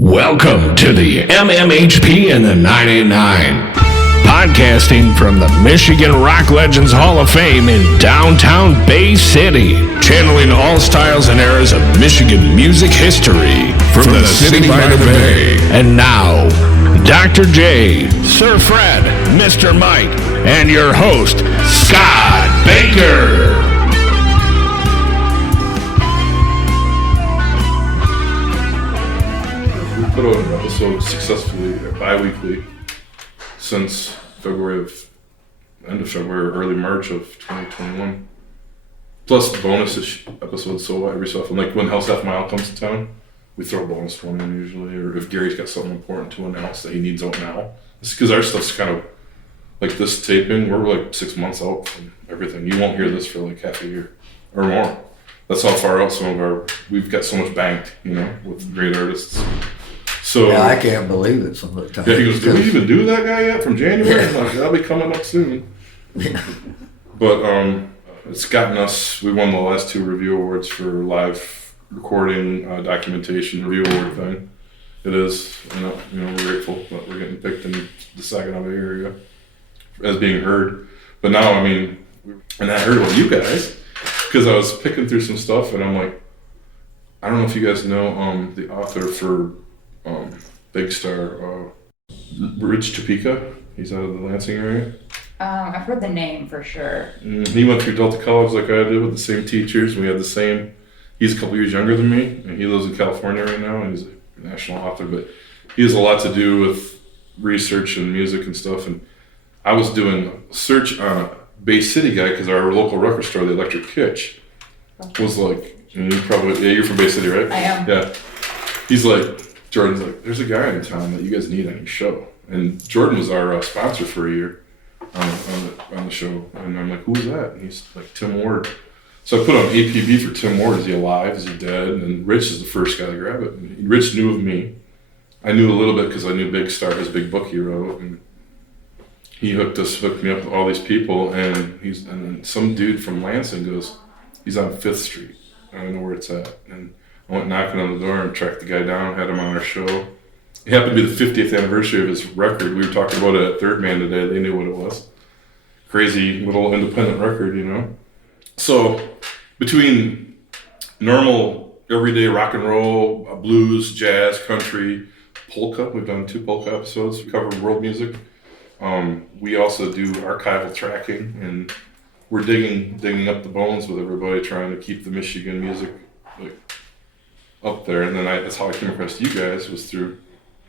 Welcome to the MMHP and the 989. Podcasting from the Michigan Rock Legends Hall of Fame in downtown Bay City. Channeling all styles and eras of Michigan music history. From the city by the bay. And now, Dr. J, Sir Fred, Mr. Mike, and your host, Scott Baker. Put out an episode successfully bi-weekly since end of February or early March of 2021. Plus bonus episodes, so every so often, like when House Half Mile comes to town, we throw a bonus one in usually, or if Gary's got something important to announce that he needs out now. It's because our stuff's kind of, like this taping, we're like 6 months out from everything. You won't hear this for like half a year or more. That's how far out we've got so much banked, with great artists. So, yeah, I can't believe it some of the time. Yeah, he goes, did we even do that guy yet from January? I'm like, that'll be coming up soon. Yeah. But it's gotten us, we won the last 2 review awards for live recording, documentation review award thing. It is, we're grateful that we're getting picked in the Saginaw Bay area as being heard. But now, and I heard about you guys because I was picking through some stuff and I'm like, I don't know if you guys know the author for Big Star, Rich Topeka. He's out of the Lansing area. I've heard the name for sure. He went through Delta College like I did with the same teachers. We had the same. He's a couple years younger than me, and he lives in California right now, and he's a national author. But he has a lot to do with research and music and stuff. And I was doing a search on a Bay City guy because our local record store, the Electric Kitsch, was like, and you're from Bay City, right? I am. Yeah. He's like, Jordan's like, there's a guy in town that you guys need on your show. And Jordan was our sponsor for a year on the show. And I'm like, who's that? And he's like, Tim Ward. So I put on APB for Tim Ward. Is he alive? Is he dead? And Rich is the first guy to grab it. And Rich knew of me. I knew a little bit because I knew Big Star, his big book he wrote. And he hooked me up with all these people. And then some dude from Lansing goes, he's on 5th Street. I don't know where it's at. And I went knocking on the door and tracked the guy down, had him on our show. It happened to be the 50th anniversary of his record. We were talking about it at Third Man today. They knew what it was. Crazy little independent record, So between normal, everyday rock and roll, blues, jazz, country, polka, we've done 2 polka episodes. We cover world music. We also do archival tracking, and we're digging up the bones with everybody, trying to keep the Michigan music up there. And then that's how I came across you guys, was through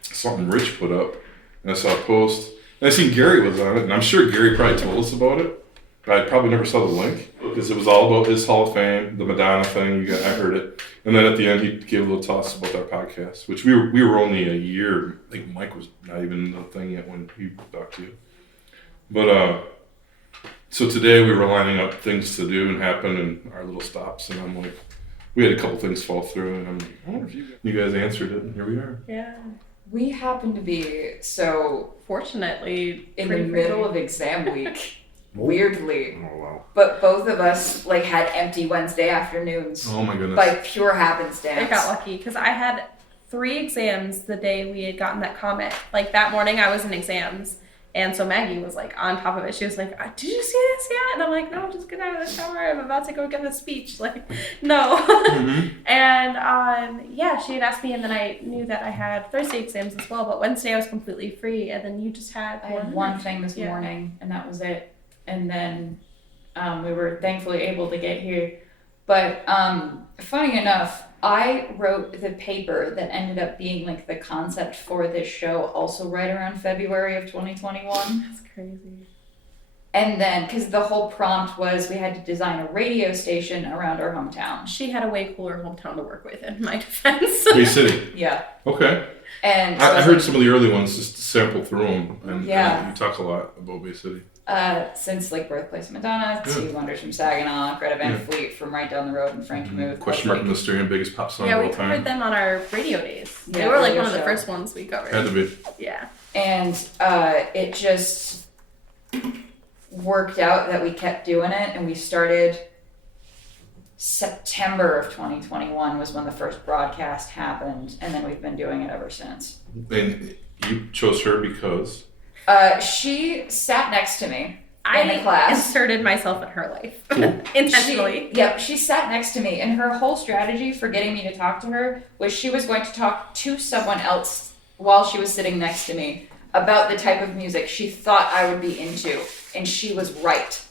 something Rich put up, and I saw a post, and I seen Gary was on it, and I'm sure Gary probably told us about it, but I probably never saw the link because it was all about his Hall of Fame, the Madonna thing. I heard it, and then at the end he gave a little toss about our podcast, which we were only a year. I think Mike was not even the thing yet when he talked to you. But so today we were lining up things to do and happen and our little stops, and I'm like, we had a couple things fall through, and I'm like, I wonder if you guys answered it, and here we are. Yeah. We happen to be, so fortunately, in the middle of exam week, weirdly. Oh, wow. But both of us had empty Wednesday afternoons. Oh my goodness. By pure happenstance. I got lucky because I had 3 exams the day we had gotten that comment. Like that morning I was in exams. And so Maggie was like on top of it. She was like, did you see this yet? And I'm like, no, just get out of the shower. I'm about to go give a speech. Like, no. Mm-hmm. And she had asked me, and then I knew that I had Thursday exams as well, but Wednesday I was completely free. And then you just had I had one thing this morning, and that was it. And then we were thankfully able to get here. But funny enough, I wrote the paper that ended up being like the concept for this show also right around February of 2021. That's crazy. And then, because the whole prompt was we had to design a radio station around our hometown. She had a way cooler hometown to work with, in my defense. Bay City. Yeah. Okay. And so I heard some of the early ones just to sample through them, and you talk a lot about Bay City. Since Birthplace of Madonna, Stevie Wonder's from Saginaw, Greta Van Fleet from right down the road, and Frankie Muth. Question Mark Mystery and biggest pop song of all time. Yeah, we covered them on our radio days. Yeah, they were like one of show. the first ones we covered. Had to be. Yeah. And it just worked out that we kept doing it, and we started September of 2021 was when the first broadcast happened, and then we've been doing it ever since. And you chose her because? She sat next to me in the class. I inserted myself in her life intentionally. She sat next to me, and her whole strategy for getting me to talk to her was she was going to talk to someone else while she was sitting next to me about the type of music she thought I would be into, and she was right.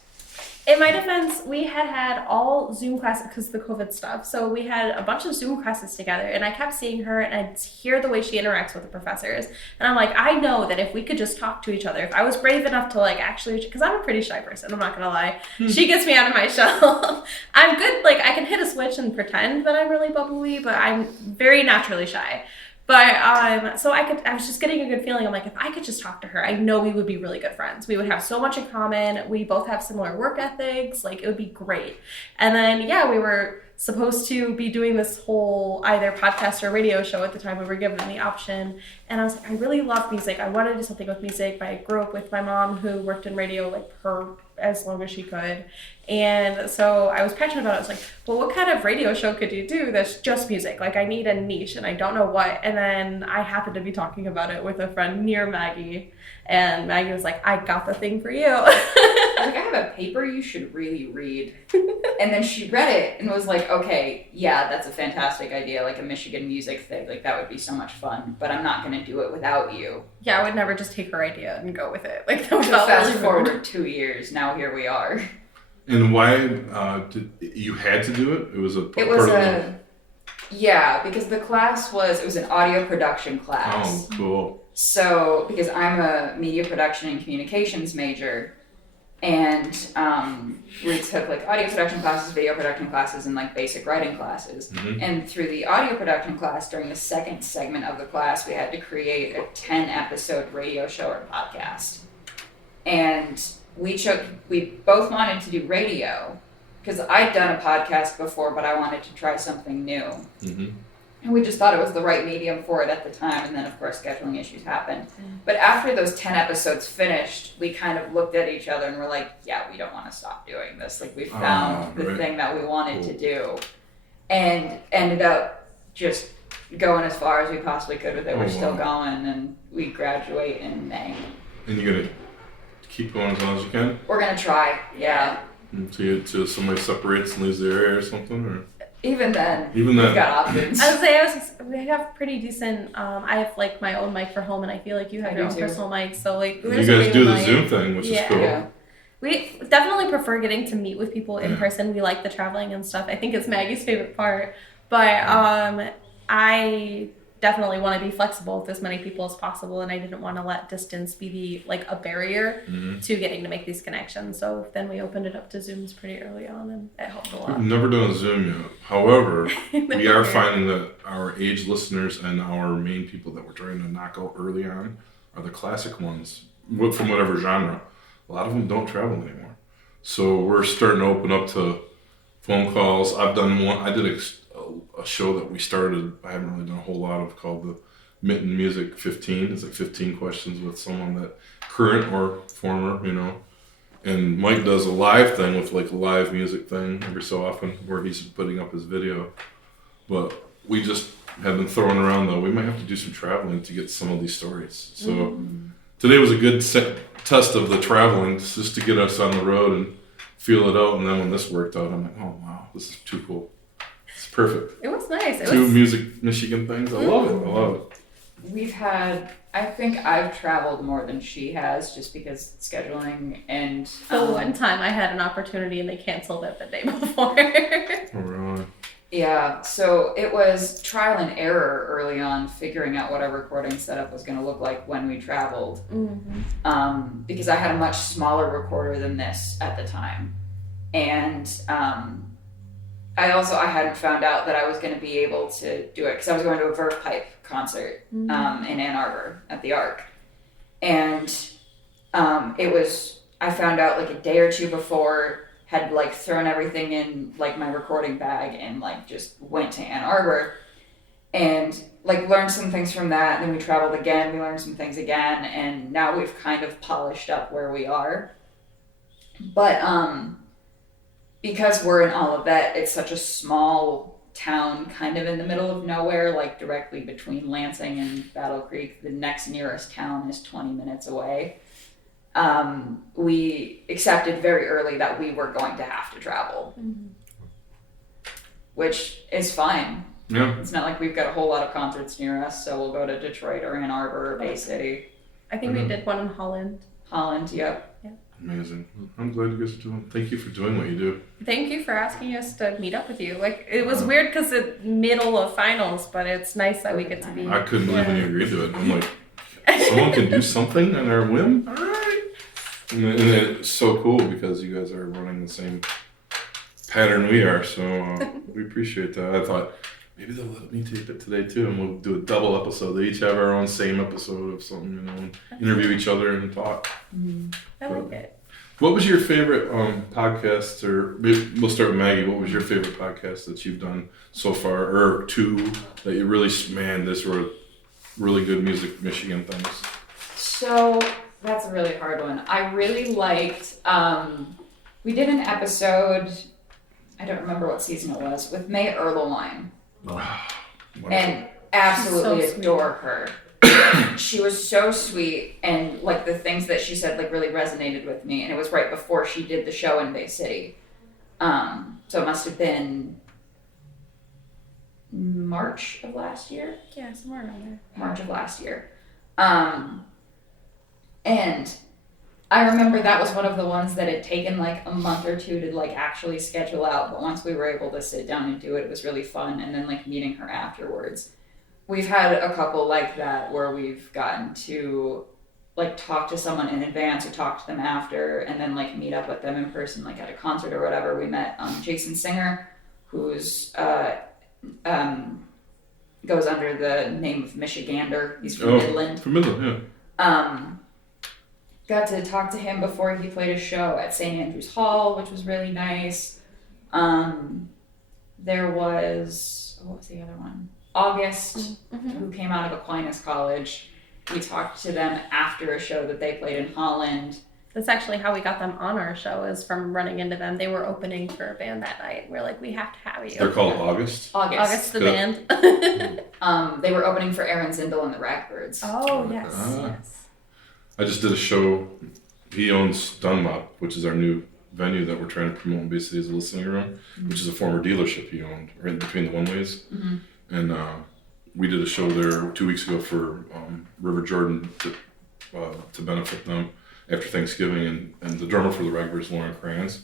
In my defense, we had all Zoom classes because of the COVID stuff. So we had a bunch of Zoom classes together, and I kept seeing her, and I'd hear the way she interacts with the professors. And I'm like, I know that if we could just talk to each other, if I was brave enough to like actually, because I'm a pretty shy person, I'm not gonna lie. She gets me out of my shell. I'm good, like I can hit a switch and pretend that I'm really bubbly, but I'm very naturally shy. But so I was just getting a good feeling. I'm like, if I could just talk to her, I know we would be really good friends. We would have so much in common. We both have similar work ethics. Like, it would be great. And then, we were supposed to be doing this whole either podcast or radio show at the time. We were given the option. And I was like, I really love music. I want to do something with music. But I grew up with my mom who worked in radio like her as long as she could. And so I was passionate about it. I was like, well, what kind of radio show could you do that's just music? Like, I need a niche and I don't know what. And then I happened to be talking about it with a friend near Maggie. And Maggie was like, I got the thing for you. I was like, I have a paper you should really read. And then she read it and was like, okay, yeah, that's a fantastic idea. Like a Michigan music thing. Like, that would be so much fun. But I'm not going to do it without you. Yeah, I would never just take her idea and go with it. Like, that was fast forward 2 years. Now here we are. And why did you had to do it? It was because the class was an audio production class. Oh, cool. So, because I'm a media production and communications major, and we took like audio production classes, video production classes, and like basic writing classes. Mm-hmm. And through the audio production class, during the second segment of the class, we had to create a 10-episode radio show or podcast. And we both wanted to do radio because I'd done a podcast before, but I wanted to try something new. Mm-hmm. And we just thought it was the right medium for it at the time. And then, of course, scheduling issues happened. Mm-hmm. But after those 10 episodes finished, we kind of looked at each other and were like, yeah, we don't want to stop doing this. Like, we found the thing that we wanted to do and ended up just going as far as we possibly could with it. We're still going, and we graduate in May. And you're going to keep going as long as you can? We're going to try, yeah. Until somebody separates and leaves the area or something? Or? Even then, we've got options. I would say we have pretty decent, I have like my own mic for home, and I feel like you have your own personal mic, so like... You guys do the Zoom thing, which is cool. Yeah. We definitely prefer getting to meet with people in person. We like the traveling and stuff. I think it's Maggie's favorite part, but I definitely want to be flexible with as many people as possible, and I didn't want to let distance be a barrier to getting to make these connections. So then we opened it up to Zooms pretty early on, and it helped a lot. We've never done a Zoom yet. However, we are finding that our age listeners and our main people that we're trying to knock out early on are the classic ones from whatever genre. A lot of them don't travel anymore. So we're starting to open up to phone calls. I've done one. I did a show that we started, I haven't really done a whole lot of, called the Mitten Music 15. It's like 15 questions with someone that current or former, And Mike does a live thing with like a live music thing every so often where he's putting up his video. But we just have been throwing around though, we might have to do some traveling to get some of these stories. So today was a good test of the traveling, just to get us on the road and feel it out. And then when this worked out, I'm like, oh wow, this is too cool. Perfect. It was nice. Two music Michigan things. I love it. I think I've traveled more than she has just because scheduling and... The one time I had an opportunity and they canceled it the day before. Oh, really? Yeah, so it was trial and error early on figuring out what our recording setup was going to look like when we traveled. Mm-hmm. Because I had a much smaller recorder than this at the time. And... I hadn't found out that I was going to be able to do it because I was going to a Verve Pipe concert in Ann Arbor at the Arc. And I found out like a day or two before, had like thrown everything in like my recording bag and like just went to Ann Arbor and like learned some things from that. And then we traveled again, we learned some things again, and now we've kind of polished up where we are. But because we're in Olivet, it's such a small town, kind of in the middle of nowhere, like directly between Lansing and Battle Creek. The next nearest town is 20 minutes away. We accepted very early that we were going to have to travel, which is fine. Yeah. It's not like we've got a whole lot of concerts near us, so we'll go to Detroit or Ann Arbor or Bay City. I think we did one in Holland. Holland, yep. Amazing. I'm glad you guys are doing. Thank you for doing what you do. Thank you for asking us to meet up with you. Like, it was weird because it's middle of finals, but it's nice that we get to be. I couldn't believe when you agreed to it. I'm like, someone can do something on our whim. All right. And it's so cool because you guys are running the same pattern we are. So we appreciate that. I thought maybe they'll let me tape it today too, and we'll do a double episode. They each have our own same episode of something, you know, and interview each other and talk. I like it. What was your favorite podcast, or we'll start with Maggie. What was your favorite podcast that you've done so far, or two that you really, man, this were really good Music Michigan things? So that's a really hard one. I really liked, we did an episode, I don't remember what season it was, with May Erleline. And absolutely She's so adore her. She was so sweet, and like the things that she said like really resonated with me, and it was right before she did the show in Bay City. So it must have been March of last year. Yeah, somewhere around there. March of last year. And I remember that was one of the ones that had taken like a month or two to like actually schedule out, but once we were able to sit down and do it, it was really fun. And then like meeting her afterwards. We've had a couple like that where we've gotten to like talk to someone in advance or talk to them after, and then like meet up with them in person, like at a concert or whatever. We met Jason Singer, who's goes under the name of Michigander. He's from Midland. From Midland, yeah. Got to talk to him before he played a show at St. Andrews Hall, which was really nice. There was, what was the other one? August, who came out of Aquinas College. We talked to them after a show that they played in Holland. That's actually how we got them on our show, is from running into them. They were opening for a band that night. We're like, we have to have you. They're called August? August the Good. band. They were opening for Aaron Zindel and the Ragbirds. Oh, yes. I just did a show. He owns Dunlop, which is our new venue that we're trying to promote basically as a listening room, which is a former dealership he owned, right in between the one-ways. And we did a show there 2 weeks ago for River Jordan to benefit them after Thanksgiving. And the drummer for the Ragbirds, Lauren Kranz,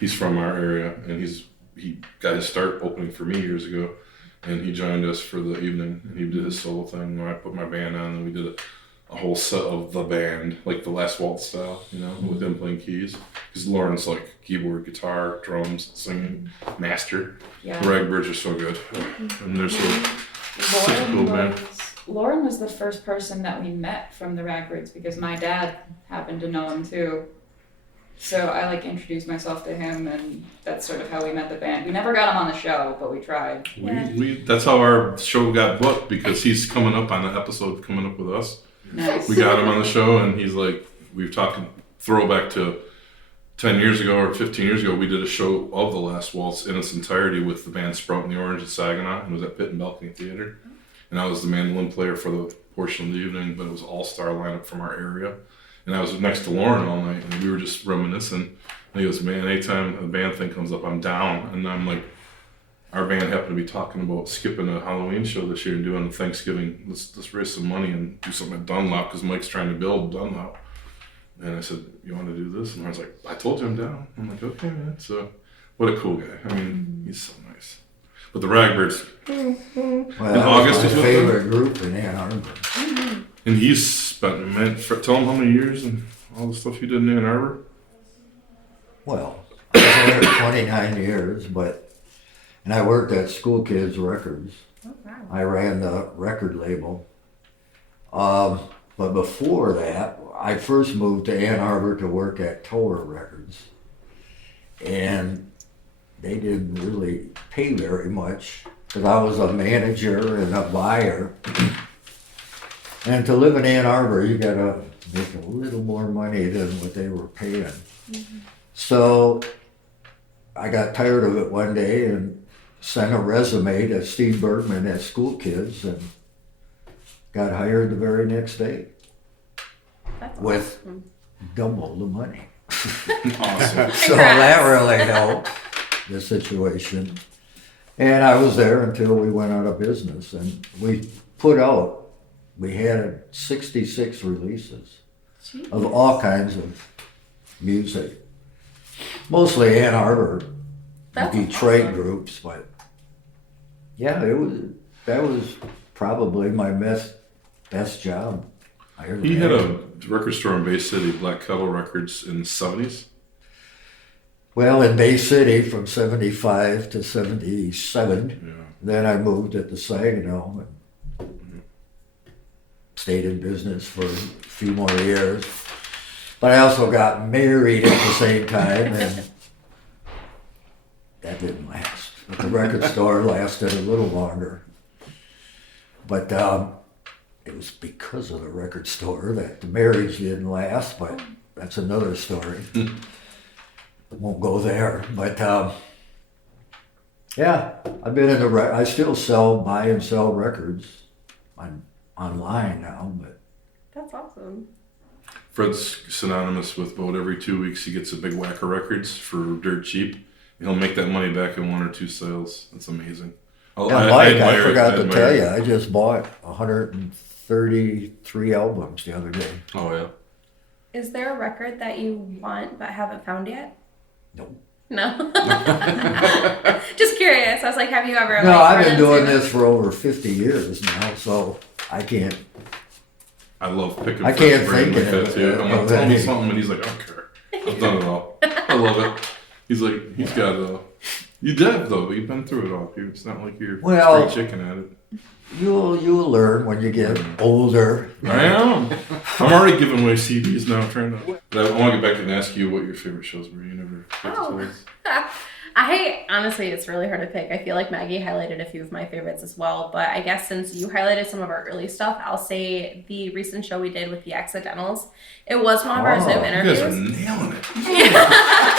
he's from our area, and he got his start opening for me years ago. And he joined us for the evening, and he did his solo thing where I put my band on, and we did a whole set of the band, like the Last Waltz style, you know, with them playing keys. Because Lauren's like keyboard, guitar, drums, singing, master. Yeah. The Ragbirds are so good. And they're such a cool band. Lauren was the first person that we met from the Ragbirds because my dad happened to know him too. So I like introduced myself to him, and that's sort of how we met the band. We never got him on the show, but we tried. We that's how our show got booked, because he's coming up on an episode coming up with us. Nice. We got him on the show, and he's like, we've talked throwback to 10 years ago or 15 years ago. We did a show of the Last Waltz in its entirety with the band Sprout and the Orange at Saginaw, and it was at Pitt and Balcony Theater. And I was the mandolin player for the portion of the evening, but it was all-star lineup from our area. And I was next to Lauren all night, and we were just reminiscing. And he goes, man, anytime a band thing comes up, I'm down. And I'm like, our band happened to be talking about skipping a Halloween show this year and doing Thanksgiving. Let's raise some money and do something at Dunlop, because Mike's trying to build Dunlop. And I said, you want to do this? And I was like, I told you I'm down. I'm like, okay, man. So, what a cool guy. I mean, he's so nice. But the Ragbirds. Well, In that August was is my what favorite group in Ann Arbor. And he's spent, man, tell him how many years and all the stuff you did in Ann Arbor. Well, I was there 29 years, and I worked at School Kids Records. Oh, wow. I ran the record label. But before that, I first moved to Ann Arbor to work at Tower Records. And they didn't really pay very much, because I was a manager and a buyer. And to live in Ann Arbor, you gotta make a little more money than what they were paying. So I got tired of it one day and sent a resume to Steve Bergman at School Kids and got hired the very next day That's with awesome. double the money. Awesome. So that really helped the situation. And I was there until we went out of business. And we had 66 releases Jeez. of all kinds of music. Mostly Ann Arbor, That's Detroit awesome. groups, but yeah, that was probably my best job I ever He had a record store in Bay City, Black Kettle Records, in the 70s. Well, in Bay City from 75 to 77. Yeah. Then I moved at the Saginaw and stayed in business for a few more years. But I also got married at the same time, and that didn't last. But the record store lasted a little longer. But it was because of the record store that the marriage didn't last, but that's another story. Won't go there. But yeah, I've been in I still buy and sell records online now, but That's awesome. Fred's synonymous with about every 2 weeks he gets a big whack of records for dirt cheap. He'll make that money back in 1 or 2 sales. That's amazing. now, Mike, I admire it. forgot to admire tell it. you, I just bought 133 albums the other day. Oh, yeah. Is there a record that you want but haven't found yet? Nope. No. Just curious. I was like, have you ever? No, like, I've been run doing into- this for over 50 years now, so I can't. I love picking I Fred's can't brain think like of that it. too. I'm like, Of tell me any. something, and he's like, I don't care. I've done it all. I love it. He's like, he's got you did though. You've been through it all. It's not like you're Well- straight chicken at it. You'll learn when you get older. I am. I'm already giving away CDs now. I'm trying to. But I want to get back and ask you what your favorite shows were. You never. got to Oh. tell us. I honestly, it's really hard to pick. I feel like Maggie highlighted a few of my favorites as well, but I guess since you highlighted some of our early stuff, I'll say the recent show we did with the Accidentals. It was one of our Oh, Zoom you You guys interviews. are nailing it.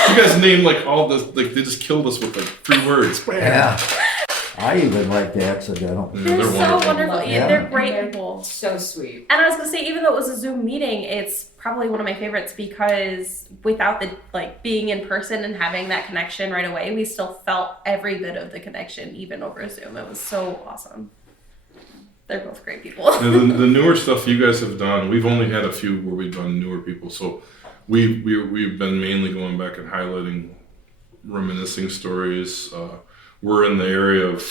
You guys named like all this. Like they just killed us with like 3 words. Yeah. I even like the Accidental. Yeah, They're so wonderful. Yeah. They're great They're people. So sweet. And I was gonna say, even though it was a Zoom meeting, it's probably one of my favorites because without the being in person and having that connection right away, we still felt every bit of the connection, even over Zoom. It was so awesome. They're both great people. Now, the newer stuff you guys have done, we've only had a few where we've done newer people. So we've been mainly going back and highlighting reminiscing stories. We're in the area of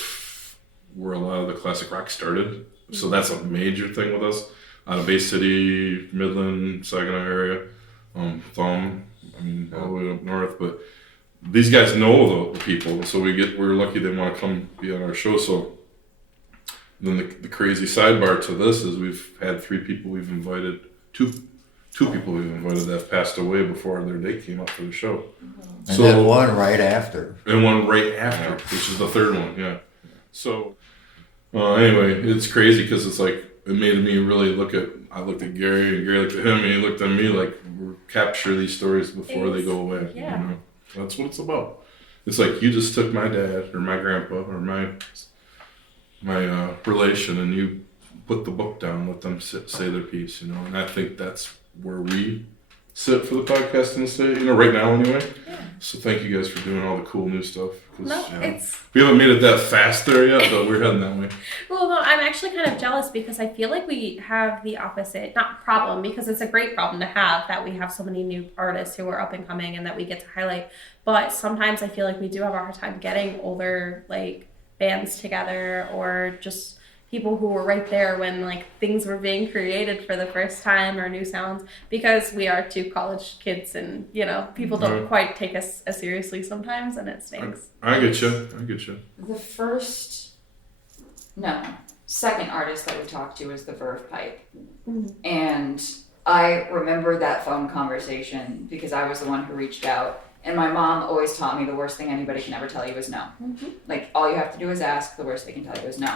where a lot of the classic rock started. So that's a major thing with us. Out of Bay City, Midland, Saginaw area, Thumb, all the way up north. But these guys know the people. So we're lucky they want to come be on our show. So then the crazy sidebar to this is we've had 3 people we've invited, two people we've invited that have passed away before their date came up for the show. And then one right after. And one right after, which is the 3rd one, yeah. So anyway, it's crazy because it's like it made me really I looked at Gary and Gary looked at him and he looked at me like we're capture these stories before they go away. Yeah. You know? That's what it's about. It's like you just took my dad or my grandpa or my relation and you put the book down, let them say their piece, you know. And I think that's where we sit for the podcast in the state, right now anyway. Yeah. So thank you guys for doing all the cool new stuff. 'Cause, No, you know, it's we haven't made it that fast there yet, but we're heading that way. well, no, I'm actually kind of jealous because I feel like we have the opposite, not problem, because it's a great problem to have that we have so many new artists who are up and coming and that we get to highlight. But sometimes I feel like we do have a hard time getting older bands together or just people who were right there when things were being created for the first time or new sounds, because we are 2 college kids and people don't quite take us as seriously sometimes, and it stinks. I get you. The second artist that we talked to was the Verve Pipe. Mhm. And I remember that phone conversation because I was the one who reached out. And my mom always taught me the worst thing anybody can ever tell you is no. Mhm. All you have to do is ask, the worst they can tell you is no.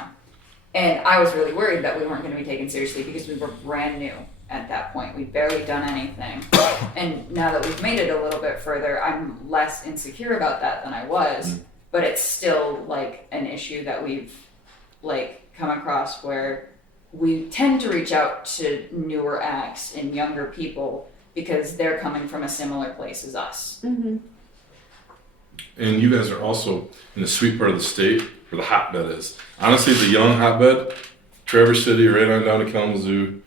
And I was really worried that we weren't going to be taken seriously because we were brand new at that point. We'd barely done anything. And now that we've made it a little bit further, I'm less insecure about that than I was. But it's still like an issue that we've like come across where we tend to reach out to newer acts and younger people because they're coming from a similar place as us. Mm-hmm. And you guys are also in the sweet part of the state where the hotbed is. Honestly, the young hotbed, Traverse City, right on down to Kalamazoo,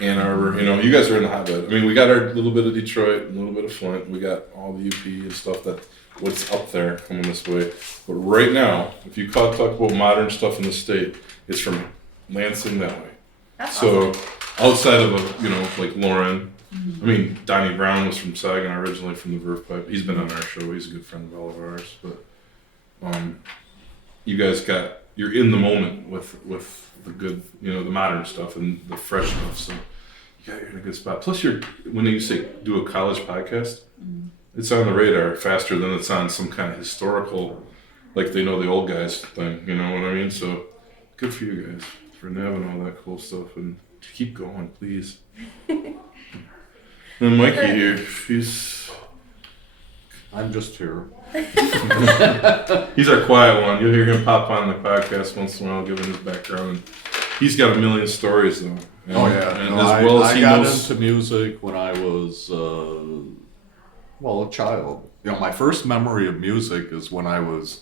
Ann Arbor. You know, you guys are in the hotbed. I mean, we got our little bit of Detroit, a little bit of Flint. We got all the UP and stuff that what's up there coming this way. But right now, if you talk about modern stuff in the state, it's from Lansing that way. That's So awesome. outside of like Lauren, I mean, Donnie Brown was from Saginaw originally, from the Verve Pipe. He's been on our show. He's a good friend of all of ours. But you guys you're in the moment with the good, you know, the modern stuff and the fresh stuff. So you're in a good spot. Plus, when you say do a college podcast, it's on the radar faster than it's on some kind of historical, like they know the old guys thing. You know what I mean? So good for you guys for nabbing all that cool stuff and keep going, please. And Mikey here, I'm just here. he's our quiet one. You'll hear him pop on the podcast once in a while, giving his background. He's got a million stories though. And, Oh yeah, and no, as well as I he got knows. into music when I was a child. You know, my first memory of music is when I was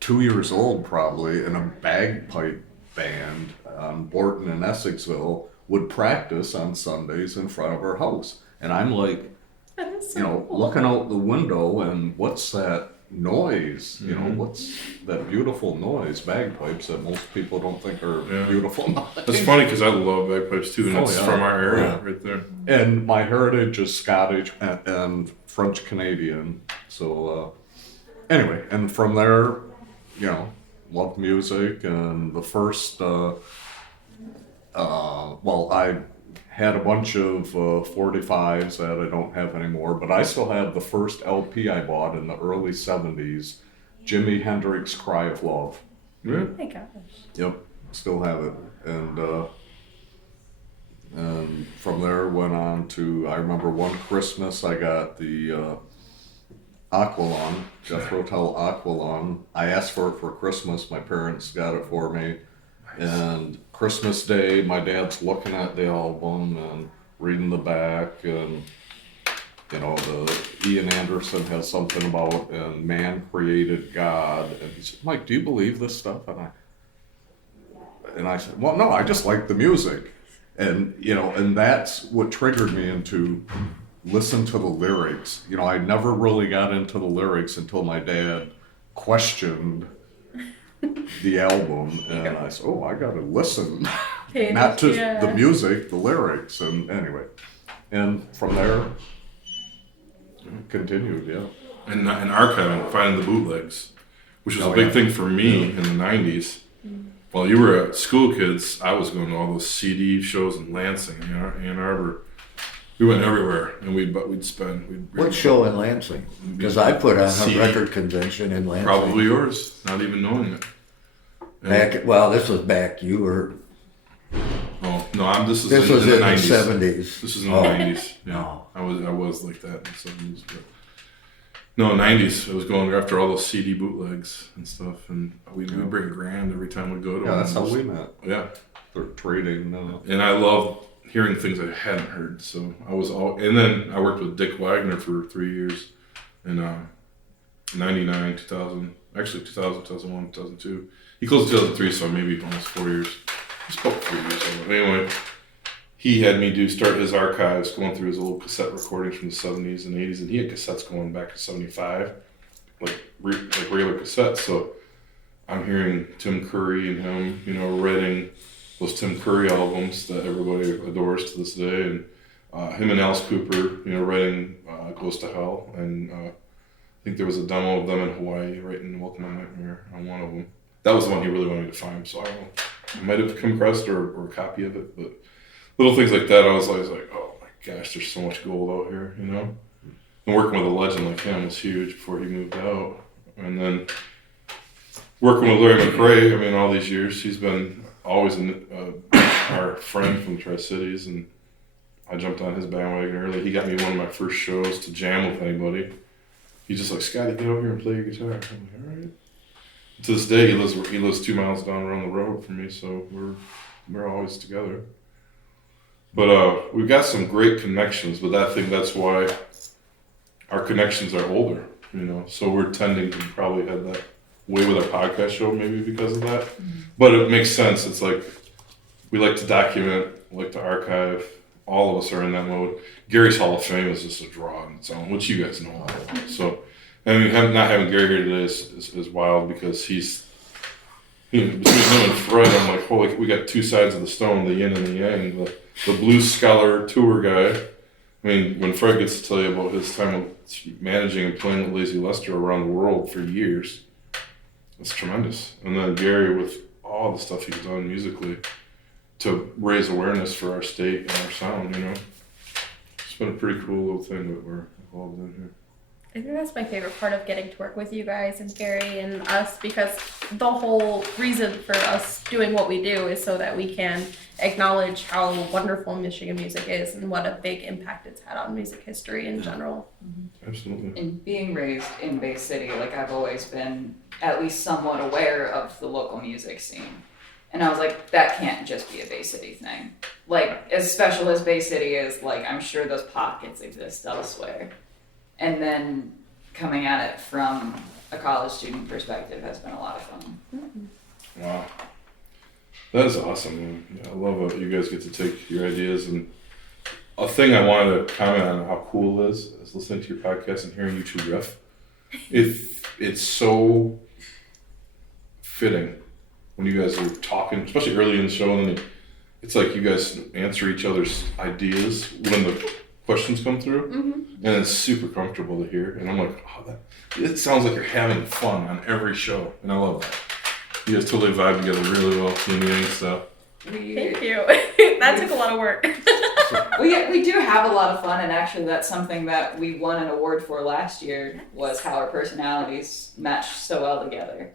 2 years old, probably, in a bagpipe band on Borton in Essexville. Would practice on Sundays in front of our house, and I'm like, That is so you know, cool. looking out the window, and what's that noise? You know, what's that beautiful noise? Bagpipes that most people don't think are Yeah. beautiful noise. That's funny because I love bagpipes too, and Oh, it's yeah. from our area Yeah. right there. And my heritage is Scottish and French Canadian. So anyway, and from there, you know, loved music, and the first. I had a bunch of 45s that I don't have anymore, but I still have the first LP I bought in the early 70s, Jimi Hendrix Cry of Love. Yeah. Oh my gosh. Yep, still have it. And from there went on to, I remember one Christmas I got the Aqualung, Jethro Tull Aqualung. I asked for it for Christmas, my parents got it for me. And Christmas Day, my dad's looking at the album and reading the back, and you know, the Ian Anderson has something about and man created God, and he said, Mike, do you believe this stuff? And I said, well, no, I just like the music, and you know, and that's what triggered me into listen to the lyrics. You know, I never really got into the lyrics until my dad questioned the album, and I said, oh, I gotta listen, Okay, not to yeah. the music, the lyrics, and anyway, and from there continued, yeah. And archiving, finding the bootlegs, which was Oh, a big yeah. thing for me in the 90s. While you were at school kids, I was going to all those CD shows in Lansing, Ann Arbor. We went everywhere, and we'd spend. What show in Lansing? Because I put on a CD. record convention in Lansing. Probably yours, not even knowing it. And- This was back, you were, Oh no, this is this in, was in the in the 90s. 70s. This is in the Oh. 90s. Yeah, No. I was like that in the 70s, but no, 90s. I was going after all those CD bootlegs and stuff, and we'd bring a grand every time we go to Yeah, one. that's how we met. Yeah, They're trading. and I love hearing things I hadn't heard. So I was and then I worked with Dick Wagner for 3 years in 99, 2000, actually 2000, 2001, 2002. He closed in 2003, so maybe almost 4 years. It's about 3 years. But anyway, he had me start his archives, going through his old cassette recordings from the 70s and 80s, and he had cassettes going back to 75, like regular cassettes. So I'm hearing Tim Curry and him, you know, writing those Tim Curry albums that everybody adores to this day, and him and Alice Cooper, you know, writing Goes to Hell, and I think there was a demo of them in Hawaii writing Welcome to Nightmare on one of them. That was the one he really wanted me to find, so I don't know. I might have come across it or a copy of it, but little things like that, I was always like, oh my gosh, there's so much gold out here, you know? And working with a legend like him was huge before he moved out. And then working with Larry McRae, I mean, all these years, he's been always our friend from Tri-Cities, and I jumped on his bandwagon early. He got me one of my first shows to jam with anybody. He's just like, Scotty, get over here and play your guitar. I'm like, all right. To this day, he lives 2 miles down around the road from me, so we're always together. But we've got some great connections, but that's why our connections are older, you know. So we're tending to probably head that way with our podcast show, maybe because of that. Mm-hmm. But it makes sense. It's like we like to document, like to archive. All of us are in that mode. Gary's Hall of Fame is just a draw on its own, which you guys know. So, I mean, not having Gary here today is wild because he's, between him and Fred, I'm like, holy, we got two sides of the stone, the yin and the yang. The blues scholar tour guy. I mean, when Fred gets to tell you about his time of managing and playing with Lazy Lester around the world for years, it's tremendous. And then Gary with all the stuff he's done musically to raise awareness for our state and our sound, you know. It's been a pretty cool little thing that we're involved in here. I think that's my favorite part of getting to work with you guys and Gary and us, because the whole reason for us doing what we do is so that we can acknowledge how wonderful Michigan music is and what a big impact it's had on music history in general. Mm-hmm. Absolutely. And being raised in Bay City, like I've always been at least somewhat aware of the local music scene. And I was like, that can't just be a Bay City thing. Like, as special as Bay City is, like, I'm sure those pockets exist elsewhere. And then coming at it from a college student perspective has been a lot of fun. Mm-hmm. Wow. That is awesome, man. Yeah, I love it. You guys get to take your ideas. And a thing I wanted to comment on how cool it is listening to your podcast and hearing you two riff. It's so fitting when you guys are talking, especially early in the show, and then it's like you guys answer each other's ideas when the questions come through, mm-hmm. and it's super comfortable to hear. And I'm like, oh, it sounds like you're having fun on every show, and I love that. You guys totally vibe together really well, yin yang stuff. Thank you. That took a lot of work. we do have a lot of fun, and actually that's something that we won an award for last year, was how our personalities matched so well together.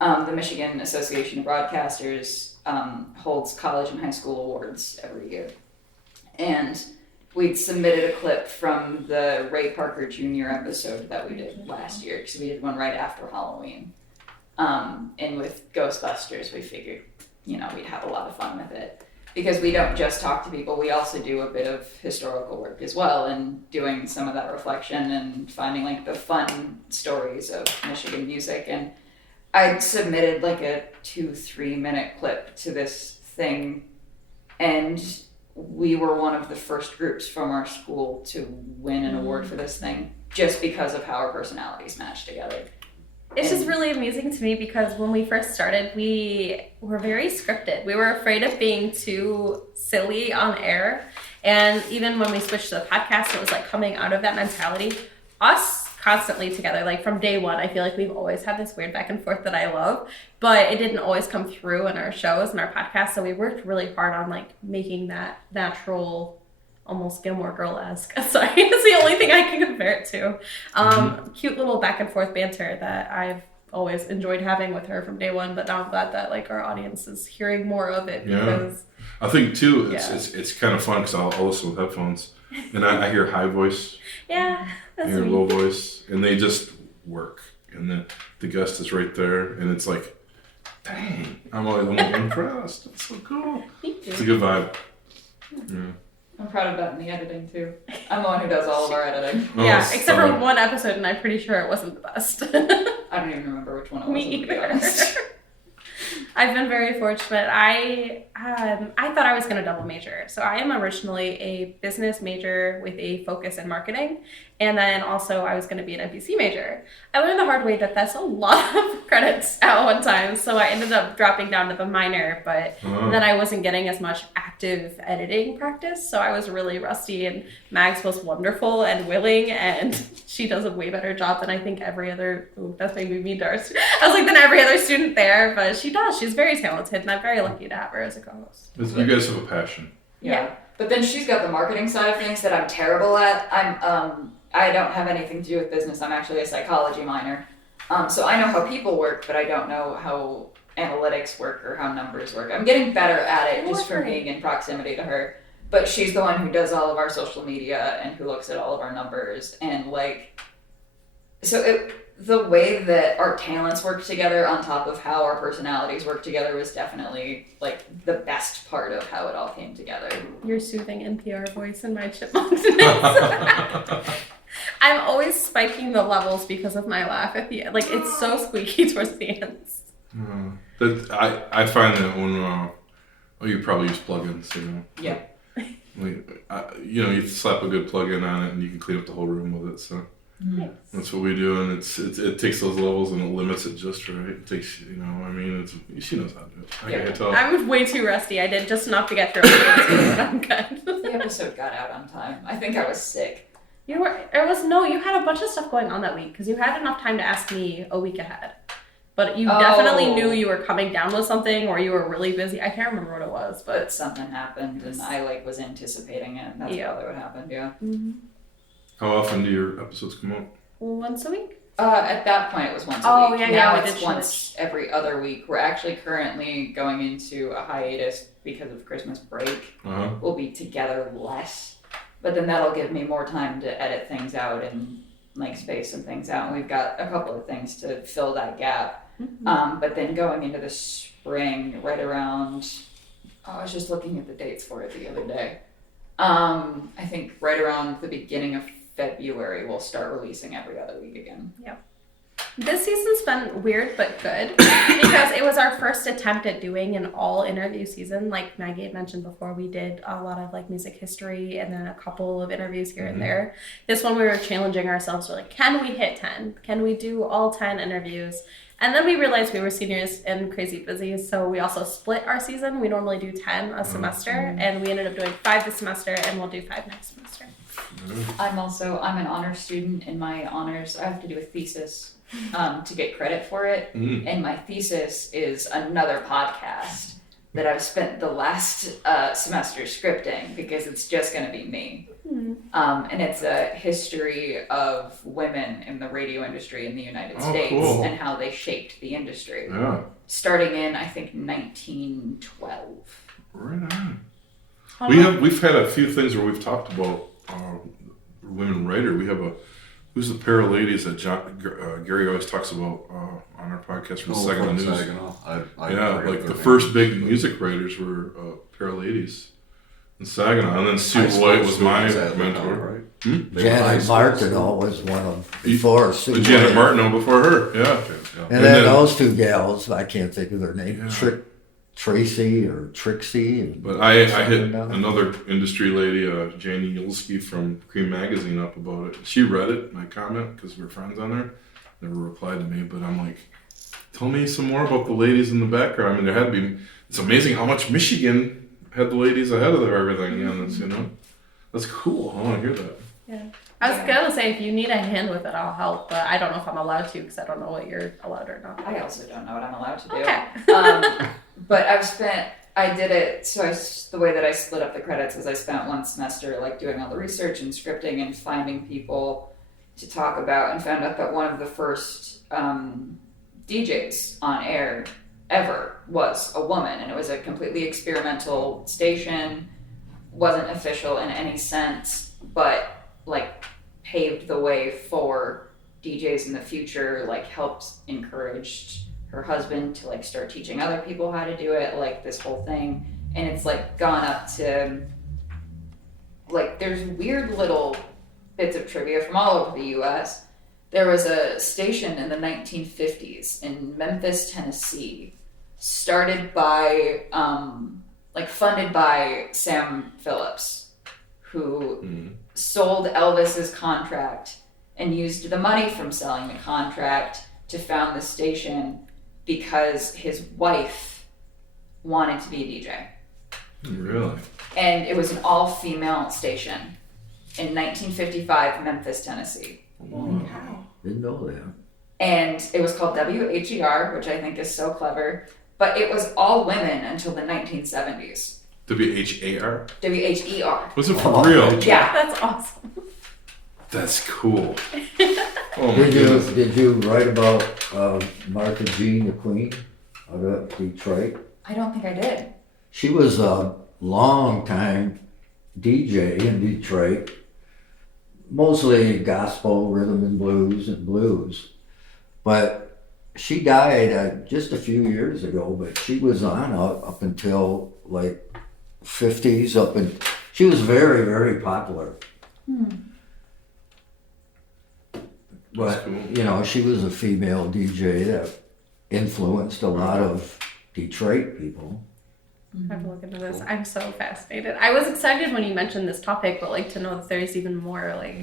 The Michigan Association of Broadcasters holds college and high school awards every year. And we'd submitted a clip from the Ray Parker Jr. episode that we did last year, because we did one right after Halloween. And with Ghostbusters, we figured, we'd have a lot of fun with it. Because we don't just talk to people, we also do a bit of historical work as well, and doing some of that reflection and finding like the fun stories of Michigan music. And I submitted like a 2-3 minute clip to this thing, and we were one of the first groups from our school to win an award for this thing, just because of how our personalities matched together. It's just really amusing to me because when we first started, we were very scripted. We were afraid of being too silly on air. And even when we switched to the podcast, it was like coming out of that mentality. Us constantly together, like from day one, I feel like we've always had this weird back and forth that I love, but it didn't always come through in our shows and our podcasts. So we worked really hard on like making that natural, almost Gilmore Girl-esque. Sorry, it's the only thing I can compare it to. Cute little back and forth banter that I've always enjoyed having with her from day one, but now I'm glad that like our audience is hearing more of it. Because I think too, it's kind of fun because I'll listen with headphones and I hear high voice. Yeah, that's I hear sweet. Low voice, and they just work. And then the guest is right there, and it's like, dang, I'm impressed. It's so cool. Thank you. It's a good vibe. Yeah. I'm proud of that in the editing too. I'm the one who does all of our editing. Yeah, except for one episode, and I'm pretty sure it wasn't the best. I don't even remember which one it was. Me to be either. honest. I've been very fortunate. I thought I was going to double major. So I am originally a business major with a focus in marketing. And then also I was going to be an MPC major. I learned the hard way that that's a lot of credits at one time. So I ended up dropping down to the minor, but then I wasn't getting as much active editing practice. So I was really rusty, and Mags was wonderful and willing, and she does a way better job than I think every other, that's maybe me, Darcy. I was like, than every other student there, but she does. She's very talented, and I'm very lucky to have her as a co-host. You guys have a passion. Yeah. But then she's got the marketing side of things that I'm terrible at. I don't have anything to do with business. I'm actually a psychology minor. So I know how people work, but I don't know how analytics work or how numbers work. I'm getting better at it just from being in proximity to her. But she's the one who does all of our social media and who looks at all of our numbers. And like, so the way that our talents work together on top of how our personalities work together was definitely like the best part of how it all came together. Your soothing NPR voice and my chipmunks. I'm always spiking the levels because of my laugh at the end. Like, it's so squeaky towards the ends. I find that when you probably use plugins, you know. Yeah. You slap a good plug-in on it and you can clean up the whole room with it. So Nice. that's what we do, and it takes those levels and it limits it just right. It takes, she knows how to do it. I can't tell. I'm way too rusty. I did just enough to get through it, but I'm good. The episode got out on time. I think I was sick. You had a bunch of stuff going on that week because you had enough time to ask me a week ahead. But you definitely knew you were coming down with something or you were really busy. I can't remember what it was, But something happened and I was anticipating it, and that's probably what happened, yeah. Mm-hmm. How often do your episodes come out? Once a week? At that point, it was once a week. Now it's once every other week. We're actually currently going into a hiatus because of Christmas break. We'll be together less, but then that'll give me more time to edit things out and like space some things out. And we've got a couple of things to fill that gap. Mm-hmm. But then going into the spring, right around, I was just looking at the dates for it the other day. I think right around the beginning of February, we'll start releasing every other week again. Yep. This season's been weird but good because it was our first attempt at doing an all interview season. Like Maggie had mentioned before, we did a lot of like music history and then a couple of interviews here and there. This one we were challenging ourselves. We're like, can we hit 10? Can we do all 10 interviews? And then we realized we were seniors and crazy busy, so we also split our season. We normally do 10 a semester, and we ended up doing 5 this semester, and we'll do 5 next semester. I'm an honors student. In my honors, I have to do a thesis to get credit for it. And my thesis is another podcast that I've spent the last semester scripting because it's just going to be me. And it's a history of women in the radio industry in the United States and how they shaped the industry. Yeah. Starting in, I think, 1912. Right on. We've had a few things where we've talked about women writer. We have who's the pair of ladies that Gary always talks about on our podcast from Saginaw News. Like the first big music writers were a pair of ladies in Saginaw, and then Sue White was my mentor. Janet Martineau was one of before Sue White. Janet Martineau before her, yeah. And then those two gals, I can't think of their name. Tracy or Trixie. But I hit another industry lady, Janie Yulsky from Cream Magazine, up about it. She read it, my comment, because we're friends on there. Never replied to me, but I'm like, tell me some more about the ladies in the background. I mean, there had to be. It's amazing how much Michigan had the ladies ahead of everything. Yeah, that's cool. I want to hear that. Yeah. I was going to say, if you need a hand with it, I'll help, but I don't know if I'm allowed to because I don't know what you're allowed or not. I also don't know what I'm allowed to do. Okay. But I did it, so the way that I split up the credits is I spent one semester like doing all the research and scripting and finding people to talk about, and found out that one of the first DJs on air ever was a woman, and it was a completely experimental station, wasn't official in any sense, but like paved the way for DJs in the future, like helped encouraged her husband to like start teaching other people how to do it, like this whole thing. And it's like gone up to like, there's weird little bits of trivia from all over the US. There was a station in the 1950s in Memphis, Tennessee, started by funded by Sam Phillips, who sold Elvis's contract and used the money from selling the contract to found the station because his wife wanted to be a DJ. Really? And it was an all-female station in 1955, Memphis, Tennessee. Wow. Didn't know that. And it was called WHER, which I think is so clever. But it was all women until the 1970s. WHAR? WHER. Was it for real? Yeah. That's awesome. That's cool. Oh my Did you goodness. did you write about Martha Jean, the Queen out of Detroit? I don't think I did. She was a long time DJ in Detroit, mostly gospel, rhythm and blues. But she died just a few years ago. But she was on up until like 50s. She was very, very popular. But cool. you know, she was a female DJ that influenced a lot of Detroit people. I have to look into this. I'm so fascinated. I was excited when you mentioned this topic, but like to know that there's even more like.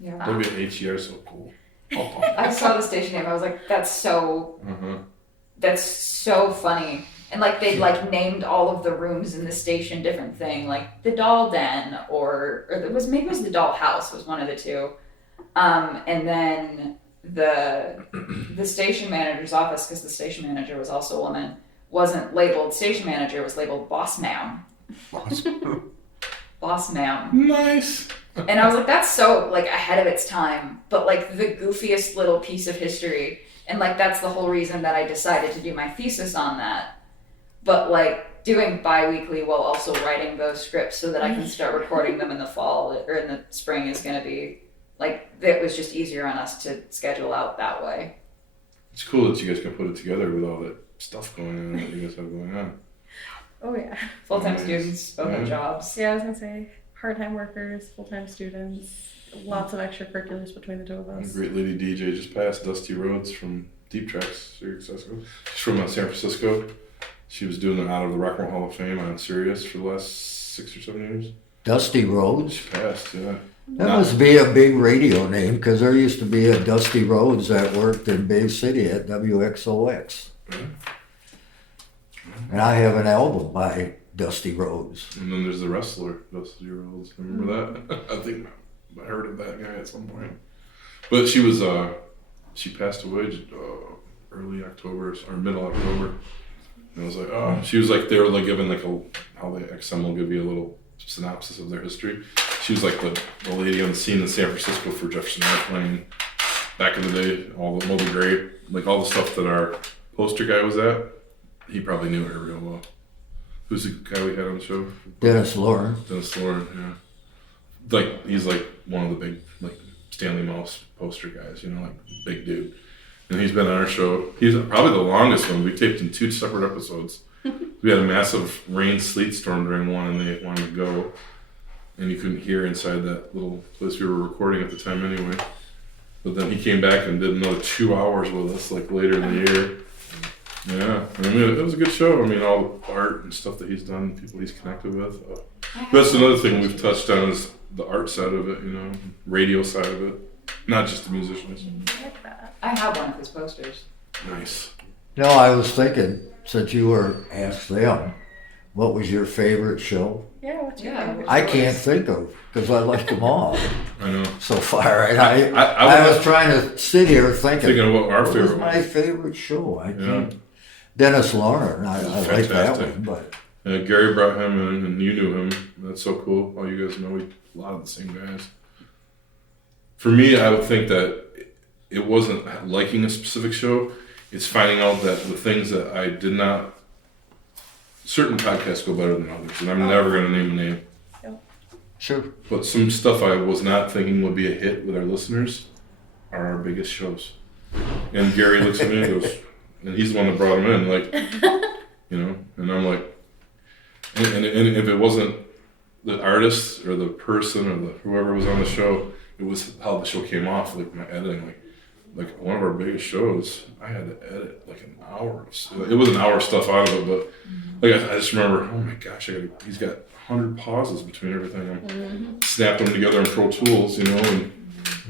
Yeah. WHER is so cool. I saw the station name. I was like, that's so funny. And like they like named all of the rooms in the station different thing, like the doll den or it was maybe it was the doll house was one of the two. And then the station manager's office, because the station manager was also a woman, wasn't labeled station manager, it was labeled boss ma'am. Boss ma'am. Nice. And I was like, that's so like ahead of its time, but like the goofiest little piece of history. And like that's the whole reason that I decided to do my thesis on that. But like doing bi-weekly while also writing those scripts so that I can start recording them in the fall or in the spring is going to be like, it was just easier on us to schedule out that way. It's cool that you guys can put it together with all that stuff going on that you guys have going on. Oh yeah. Full-time Nice. students, both have jobs. Yeah, I was gonna say part-time workers, full-time students, lots of extracurriculars between the two of A us. great lady DJ just passed, Dusty Rhodes from Deep Tracks, Sirius XM. She's from San Francisco. She was doing it out of the Rock and Roll Hall of Fame on Sirius for the last 6 or 7 years. Dusty Rhodes. She passed, yeah. That must be a big radio name because there used to be a Dusty Rhodes that worked in Bay City at WXOX. And I have an album by Dusty Rhodes. And then there's the wrestler, Dusty Rhodes. Remember that? I think I heard of that guy at some point. But she was, she passed away just, early October or middle October. And I was like, oh, she was like, they were like giving like how the XM will give you a little synopsis of their history. She was like the lady on the scene in San Francisco for Jefferson Airplane back in the day, all the Moby Grape, like all the stuff that our poster guy was at. He probably knew her real well. Who's the guy we had on the show? Dennis Lauren. Dennis Lauren, yeah. Like, he's like one of the big, like, Stanley Mouse poster guys, you know, like, big dude. And he's been on our show. He's probably the longest one. We taped in 2 separate episodes. We had a massive rain sleet storm during one, and they wanted to go. And you couldn't hear inside that little place we were recording at the time anyway. But then he came back and did another 2 hours with us, like, later in the year. Yeah, I mean, it was a good show. I mean, all the art and stuff that he's done, people he's connected with. That's another thing we've touched on is the art side of it, you know, radio side of it, not just the musicians. I like that. I have one of his posters. Nice. No, I was thinking, since you were asked them, what was your favorite show? Yeah, what's your Yeah. favorite? I can't think of, because I like them all I know. so far. And I I was trying to sit here thinking of what our was favorite my was. favorite show. I can't. Dennis Lauren, I like that fantastic. one, but Gary brought him in, and you knew him. That's so cool. All you guys know a lot of the same guys. For me, I would think that it wasn't liking a specific show. It's finding out that the things that I did not. Certain podcasts go better than others, and I'm never going to name a name. sure. But some stuff I was not thinking would be a hit with our listeners are our biggest shows. And Gary looks at me and goes, and he's the one that brought him in, like, you know, and I'm like, and if it wasn't the artist or the person or the whoever was on the show, it was how the show came off, like my editing, like one of our biggest shows, I had to edit like an hour. It was an hour of stuff out of it, but like I just remember, oh my gosh, he's got 100 pauses between everything. I'm snapping them together in Pro Tools, you know,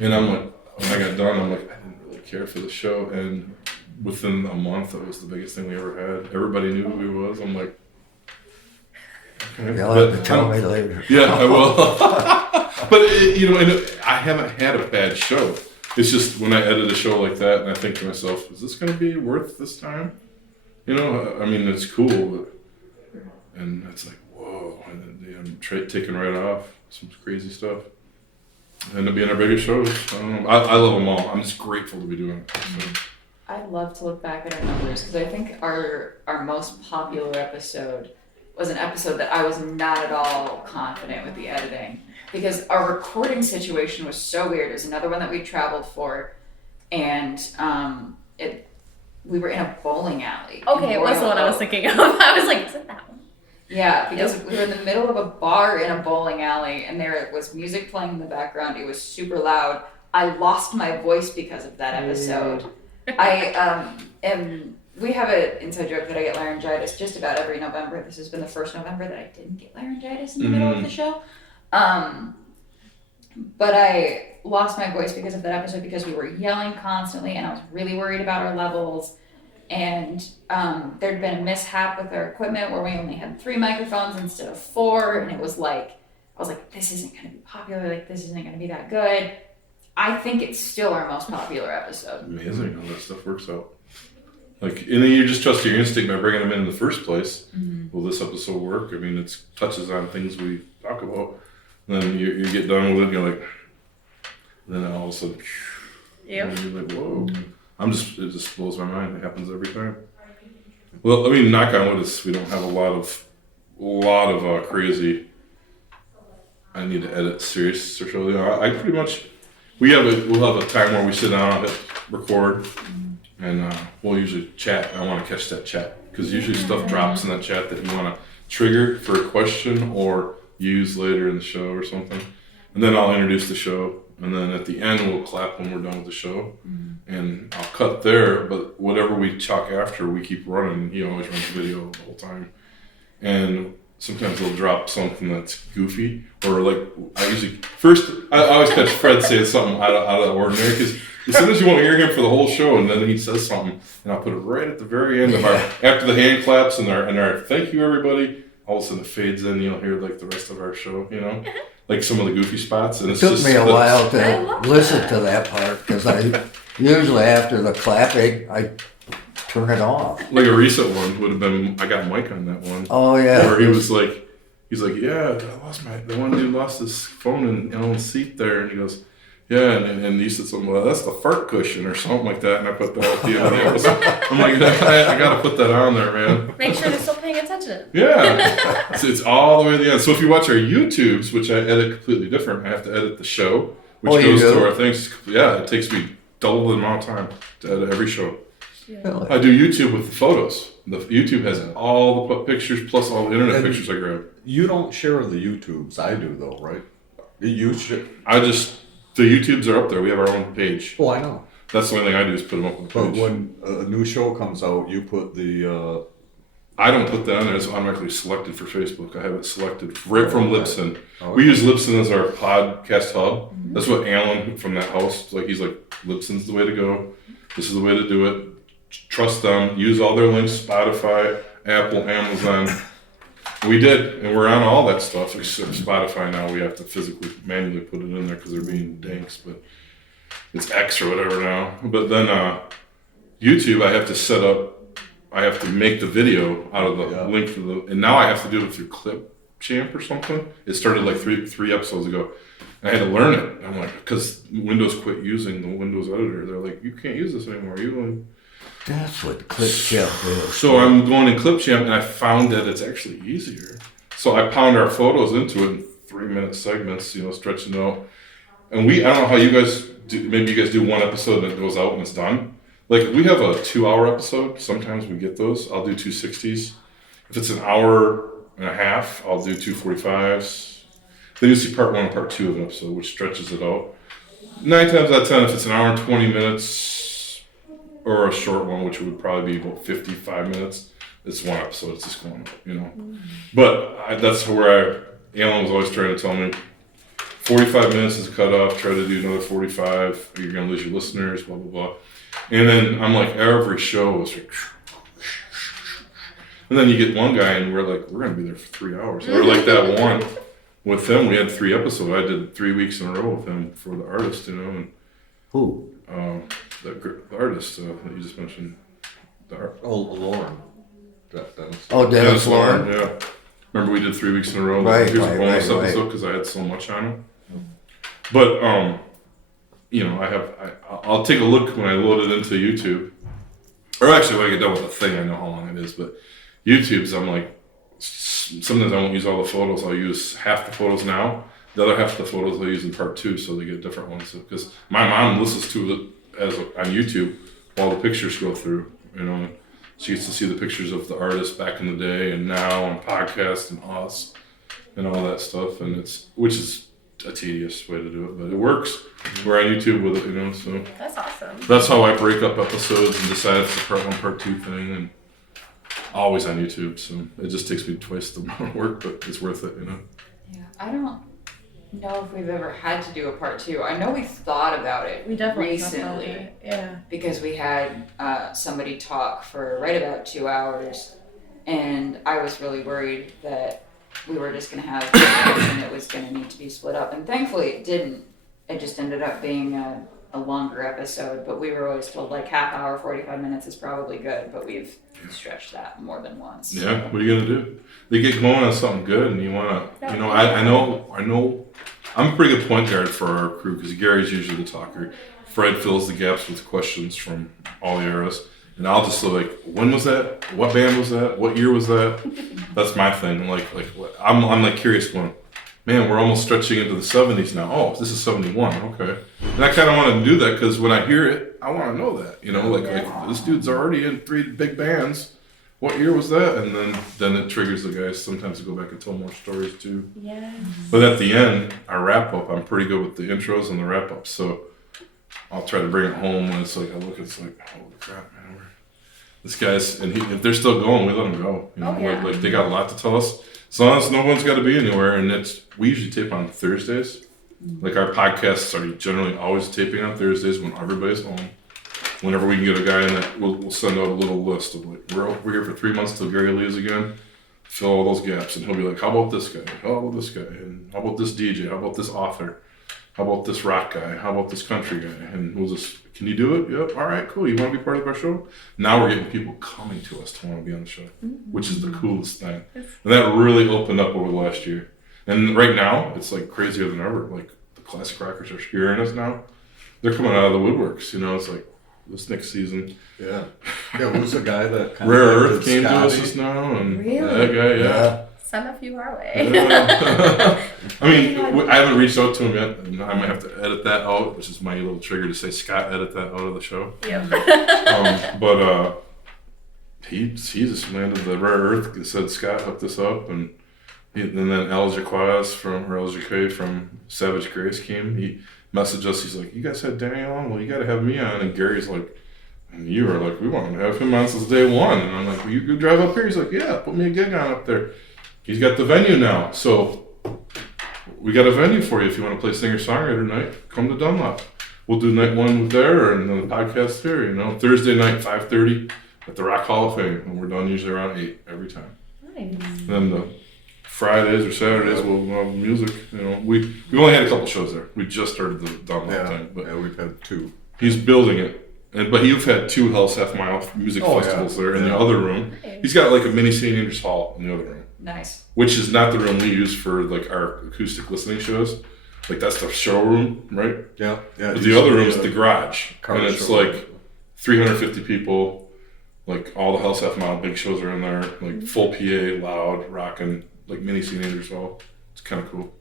and I'm like, when I got done, I'm like, I didn't really care for the show, and within a month, it was the biggest thing we ever had. Everybody knew who he was. I'm like, okay. You'll have to tell me later. Yeah, I will. But, you know, I haven't had a bad show. It's just when I edit a show like that and I think to myself, is this going to be worth this time? You know, I mean, it's cool, but, and it's like, whoa, and then I'm taking right off some crazy stuff. end up being our biggest shows. I don't know. I love them all. I'm just grateful to be doing it. So. I'd love to look back at our numbers because I think our most popular episode was an episode that I was not at all confident with the editing because our recording situation was so weird. It was another one that we traveled for, and we were in a bowling alley. Okay, it was the one I was thinking of. I was like, is it that one? Yeah, because we were in the middle of a bar in a bowling alley, and there was music playing in the background. It was super loud. I lost my voice because of that episode. We have an inside joke that I get laryngitis just about every November. This has been the first November that I didn't get laryngitis in the middle of the show. But I lost my voice because of that episode because we were yelling constantly, and I was really worried about our levels. And there'd been a mishap with our equipment where we only had 3 microphones instead of 4, and it was like, I was like, this isn't going to be popular, like this isn't going to be that good. I think it's still our most popular episode. Amazing how that stuff works out. Like, and then you just trust your instinct by bringing them in the first place. Will this episode work? I mean, it touches on things we talk about. And then you get done with it, and you're like, and then all of a sudden, and you're like, whoa. It just blows my mind. It happens every time. Well, I mean, knock on wood, we don't have a lot of crazy. I need to edit serious or so. I pretty much, we'll have a time where we sit down, hit record, and we'll usually chat. I want to catch that chat because usually stuff drops in that chat that you want to trigger for a question or use later in the show or something. And then I'll introduce the show. And then at the end, we'll clap when we're done with the show. And I'll cut there, but whatever we talk after, we keep running. He always runs video the whole time. And sometimes he'll drop something that's goofy. Or like, I always catch Fred saying something out of the ordinary. Because as soon as you won't hear him for the whole show, and then he says something, and I'll put it right at the very end of after the hand claps and our thank you everybody, all of a sudden it fades in, you'll hear like the rest of our show, like some of the goofy spots. And it took me a while to listen to that part because I usually after the clapping I turn it off. Like a recent one would have been, I got Mike on that one. Oh yeah. Where he's like, yeah, the one dude lost his phone in Ellen's seat there, and he goes, yeah, and you said something, well, that's the fart cushion or something like that, and I put that at the end of the episode. I'm like, I gotta put that on there, man. Make sure they're still paying attention. Yeah, it's all the way to the end. So if you watch our YouTubes, which I edit completely different, I have to edit the show, which goes to our things. Yeah, it takes me double the amount of time to edit every show. Really? I do YouTube with the photos. The YouTube has all the pictures plus all the internet pictures I grab. You don't share the YouTubes. I do though, right? You share. The YouTubes are up there. We have our own page. Oh, I know. That's the only thing I do is put them up on the page. But when a new show comes out, you put the... I don't put that on there. It's automatically selected for Facebook. I have it selected right from Libsyn. Okay. We use Libsyn as our podcast hub. That's what Alan from that house, he's like, Libsyn's the way to go. This is the way to do it. Trust them. Use all their links, Spotify, Apple, Amazon. We did, and we're on all that stuff. Except Spotify now, we have to physically, manually put it in there because they're being danks, but it's X or whatever now. But then YouTube, I have to make the video out of the link for and now I have to do it through Clipchamp or something. It started like three episodes ago, and I had to learn it. I'm like, because Windows quit using the Windows editor. They're like, you can't use this anymore. That's what Clipchamp is. So I'm going in Clipchamp, and I found that it's actually easier. So I pound our photos into it in 3-minute segments, stretching it out. And I don't know how you guys do. Maybe you guys do one episode and it goes out and it's done. Like, we have a 2-hour episode. Sometimes we get those. I'll do 260s. If it's an hour and a half, I'll do 245s. Then you see part 1 and part 2 of an episode, which stretches it out. 9 times out of 10, if it's an hour and 20 minutes or a short one, which would probably be about 55 minutes, it's one episode. It's just going out, But that's where Alan was always trying to tell me, 45 minutes is a cutoff. Try to do another 45. Or you're going to lose your listeners, blah, blah, blah. And then I'm like, every show is like, and then you get one guy and we're like, we're going to be there for 3 hours. Or like that one with him, we had 3 episodes. I did 3 weeks in a row with him for the artist, And Who? The artist that you just mentioned. Lauren. Dennis Lauren. Yeah. Remember we did 3 weeks in a row. Right, Here's a bonus right. episode because I had so much on him. But you know, I'll take a look when I load it into YouTube. Or actually, when I get done with the thing, I know how long it is. But YouTube's, I'm like, sometimes I won't use all the photos. I'll use half the photos now. The other half of the photos I'll use in part 2, so they get different ones. Because my mom listens to it on YouTube while the pictures go through. You know, she gets to see the pictures of the artists back in the day and now, and podcasts and us and all that stuff. And which is a tedious way to do it, but it works. We're on YouTube with it, you know. So That's awesome. that's how I break up episodes and decide it's a part 1, part 2 thing, and always on YouTube. So it just takes me twice the amount of work, but it's worth it, you know. Yeah, I don't know if we've ever had to do a part 2. I know we thought about it We definitely talked about recently it. Yeah. because we had somebody talk for right about 2 hours, and I was really worried that we were just going to have and it was going to need to be split up, and thankfully it didn't. It just ended up being a longer episode, but we were always told like half hour, 45 minutes is probably good, but we've stretched that more than once. Yeah, what are you gonna do? They get going on something good, and you wanna, you know, I know. I'm a pretty good point guard for our crew because Gary's usually the talker. Fred fills the gaps with questions from all the eras, and I'll just like, when was that? What band was that? What year was that? That's my thing. Like I'm like curious, going, man, we're almost stretching into the 70s now. Oh, this is 71. Okay, and I kind of want to do that because when I hear it, I want to know that. You know, like this dude's already in 3 big bands. What year was that? And then it triggers the guys sometimes to go back and tell more stories too. Yeah. But at the end, our wrap up, I'm pretty good with the intros and the wrap up. So I'll try to bring it home when it's like, I look, it's like, holy crap, man. This guy's, and if they're still going, we let them go. You know, like they got a lot to tell us. As long as no one's got to be anywhere, and we usually tape on Thursdays. Like our podcasts are generally always taping on Thursdays when everybody's home. Whenever we can get a guy in that, we'll send out a little list of like, we're here for 3 months till Gary leaves again. Fill all those gaps, and he'll be like, how about this guy? How about this guy? And how about this DJ? How about this author? How about this rock guy? How about this country guy? And we'll just, can you do it? Yep. All right, cool. You want to be part of our show? Now we're getting people coming to us to want to be on the show, which is the coolest thing. And that really opened up over the last year. And right now, it's like crazier than ever. Like the classic rockers are hearing us now. They're coming out of the woodworks. You know, it's like this next season. Yeah. Who's the guy that Rare Earth came to us just now, and Really? that guy, yeah. Send a few our way. I mean, I haven't reached out to him yet. And I might have to edit that out, which is my little trigger to say, Scott, edit that out of the show. Yep. But he just landed the Rare Earth and said, Scott, hook this up. And then El Jaquaz from Savage Grace came. He messaged us. He's like, you guys had Danny on? Well, you got to have me on. And Gary's like, and you were like, we want to have him on since day one. And I'm like, well, you could drive up here? He's like, yeah, put me a gig on up there. He's got the venue now. So we got a venue for you if you want to play singer-songwriter night. Come to Dunlop. We'll do night 1 there and then the podcast here. You know, Thursday night, 5:30 at the Rock Hall of Fame. And we're done usually around 8 every time. Nice. And then the Fridays or Saturdays we'll have music. You know, we've only had a couple shows there. We just started the Dunlop thing. But we've had 2. he's building it. But you've had 2 Hell's Half Mile music festivals there in the other room. Nice. He's got like a mini St. Andrews Hall in the other room. Nice. Which is not the room we use for like our acoustic listening shows. Like that's the showroom, right? Yeah. But the other room is the garage. Car And it's showroom. like 350 people. Like all the Hell's Half Mile big shows are in there. Like full PA, loud, rocking, like mini St. Andrews Hall. It's kind of cool.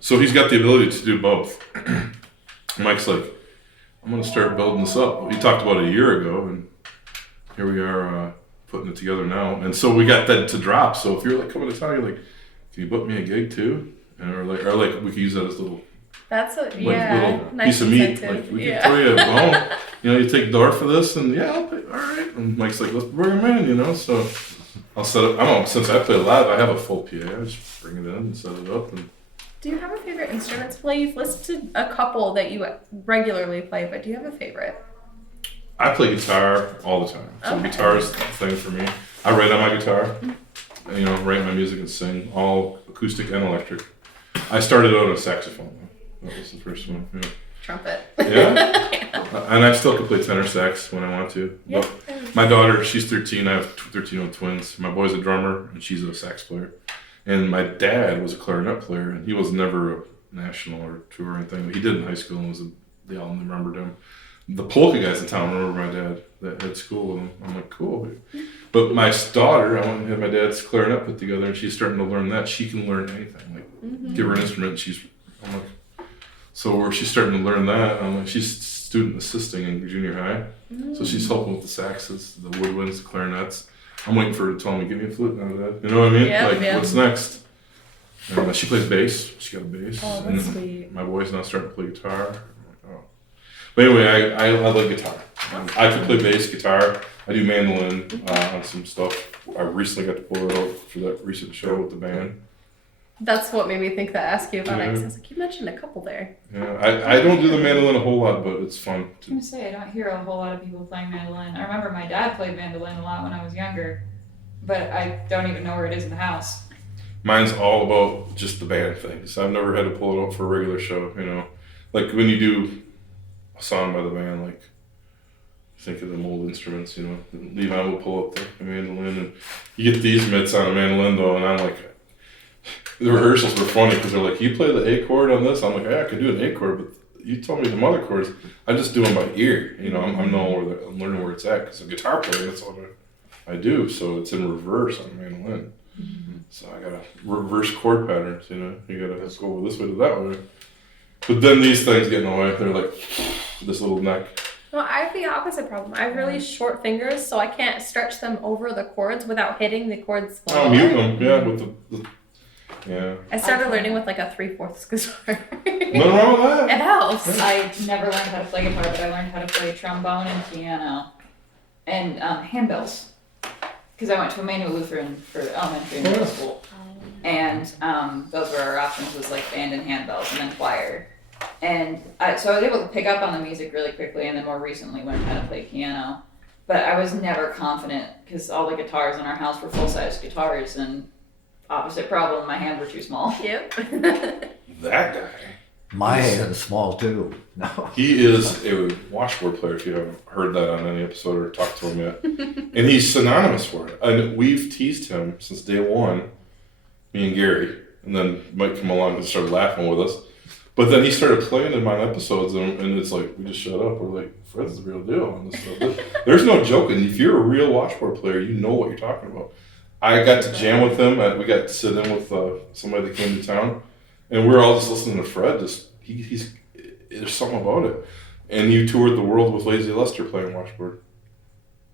So he's got the ability to do both. Mike's like, I'm going to start building this up. He talked about it a year ago, and here we are putting it together now. And so we got that to drop. So if you're like coming to town, you're like, can you book me a gig too? And or like we could use that as a little, That's a little nice piece of meat. incentive. Like we can throw you a bone. You know, you take door for this, and I'll pay. All right. And Mike's like, let's bring him in. You know, so I'll set up. I don't know. Since I play live, I have a full PA. I just bring it in and set it up. And Do you have a favorite instrument to play? You've listed a couple that you regularly play, but do you have a favorite? I play guitar all the time. So Okay. guitar is the thing for me. I write on my guitar. You know, write my music and sing, all acoustic and electric. I started out on a saxophone. That was the first one. Yeah. Trumpet. Yeah. And I still can play tenor sax when I want to. Yeah. But my daughter, she's 13. I have 13-year-old twins. My boy's a drummer, and she's a sax player. And my dad was a clarinet player, and he was never national or tour or anything. But he did in high school and they all remembered him. The polka guys in town remember my dad that had school with him. I'm like, cool. But my daughter, I went and had my dad's clarinet put together, and she's starting to learn that. She can learn anything. Like, give her an instrument, I'm like, so where she's starting to learn that, I'm like, she's student assisting in junior high. So she's helping with the saxes, the woodwinds, the clarinets. I'm waiting for her to tell me, give me a flute now, Dad. You know what I mean? Yeah, What's next? And she plays bass. She got a bass. Oh, and that's sweet. my boy's now starting to play guitar. I'm like, oh. But anyway, I like guitar. I can play bass, guitar. I do mandolin on some stuff. I recently got to pull it out for that recent show with the band. That's what made me think to ask you about it. 'Cause Yeah. I was like, you mentioned a couple there. Yeah, I don't do the mandolin a whole lot, but it's fun. I was gonna say, I don't hear a whole lot of people playing mandolin. I remember my dad played mandolin a lot when I was younger, but I don't even know where it is in the house. Mine's all about just the band things. I've never had to pull it out for a regular show, you know. Like when you do a song by the band, like think of them old instruments, you know. Levi will pull up the mandolin, and you get these mitts on a mandolin though, and I'm like, the rehearsals were funny because they're like, you play the A chord on this? I'm like, yeah, I can do an A chord, but you told me the mother chords. I just do them by ear, you know. I'm learning where it's at because a guitar player, that's all I do. So it's in reverse on a mandolin. So I gotta reverse chord patterns, you know. You gotta go this way to that way. But then these things get in the way. They're like this little neck. No, I have the opposite problem. I have really short fingers, so I can't stretch them over the chords without hitting the chords below. I'll mute them, yeah, with the yeah. I started learning with like a 3/4 guitar. Nothing wrong with that. It helps. I never learned how to play guitar, but I learned how to play trombone and piano and handbells. Because I went to Emmanuel Lutheran for elementary and middle school. And those were our options, was like band and handbells and then choir. And so I was able to pick up on the music really quickly, and then more recently learned how to play piano. But I was never confident because all the guitars in our house were full-size guitars, and opposite problem, my hands were too small. Yep. That guy. My hand's small too. No. He is a washboard player, if you haven't heard that on any episode or talked to him yet. And he's synonymous for it. And we've teased him since day one, me and Gary. And then Mike came along and started laughing with us. But then he started playing in my episodes, and it's like, we just shut up. We're like, Fred's the real deal on this stuff. There's no joking. If you're a real washboard player, you know what you're talking about. I got to jam with him. We got to sit in with somebody that came to town. And we're all just listening to Fred. There's something about it. And you toured the world with Lazy Lester playing washboard.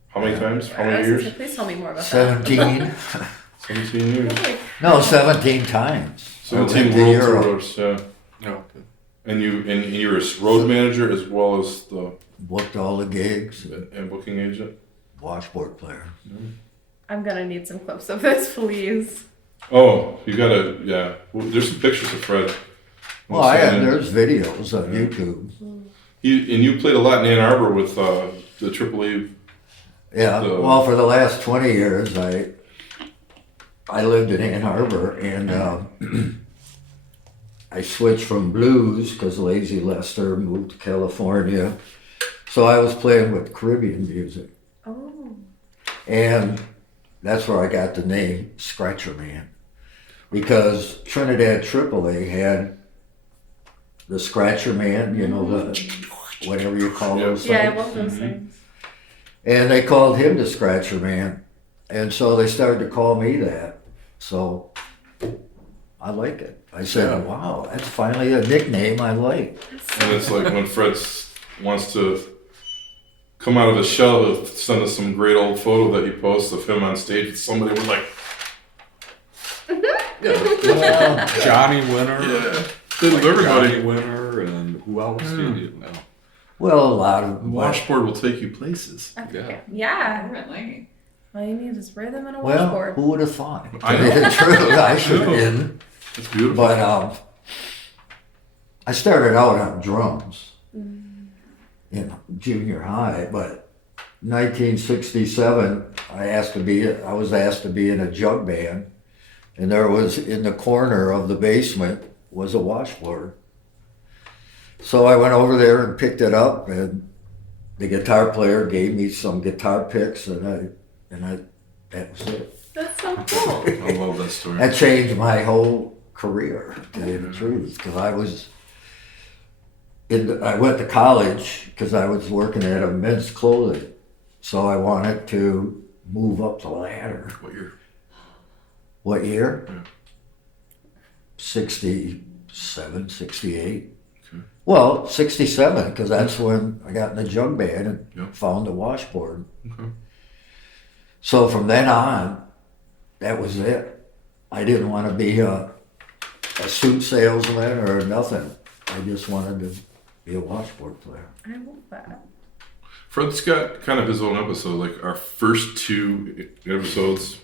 How many times? How many years? Please tell me more about 17. 17 years. that. No, 17 times. 17 to world Europe. tours, yeah. Oh, okay. And you're a road manager as well as the Booked all the gigs. and booking agent. Washboard player. I'm gonna need some clips of this, please. Oh, you gotta, yeah. Well, there's some pictures of Fred. Well, there's videos on YouTube. You played a lot in Ann Arbor with the AAA. Yeah, well, for the last 20 years, I lived in Ann Arbor, and I switched from blues because Lazy Lester moved to California. So I was playing with Caribbean music. Oh. And that's where I got the name Scratcher Man. Because Trinidad AAA had the Scratcher Man, you know, the whatever you call those things. Yeah, I love those things. And they called him the Scratcher Man. And so they started to call me that. So I like it. I said, wow, that's finally a nickname I like. And it's like when Fred wants to come out of his shell, he'll send us some great old photo that he posts of him on stage with somebody with like, Johnny Winter. yeah, everybody. Johnny Winter, and who else do you know? Well, a lot of Washboard will take you places. Yeah. Yeah. Apparently. All you need is rhythm and a well, washboard. who would have thought? I To know. tell you the truth, I should have been. It's beautiful. But I started out on drums in junior high, but 1967, I was asked to be in a jug band, and there was, in the corner of the basement, was a washboard. So I went over there and picked it up, and the guitar player gave me some guitar picks, and that was it. That's so cool. I love that story. That changed my whole career, to tell you the truth, because I went to college because I was working at a men's clothing, so I wanted to move up the ladder. What year? What year? Yeah. 67, 68. Okay. Well, 67, because that's when I got in the jug band and Yep. found the washboard. Okay. So from then on, that was it. I didn't want to be a suit salesman or nothing. I just wanted to be a washboard player. I love that. Fred's got kind of his own episode. Like our first 2 episodes,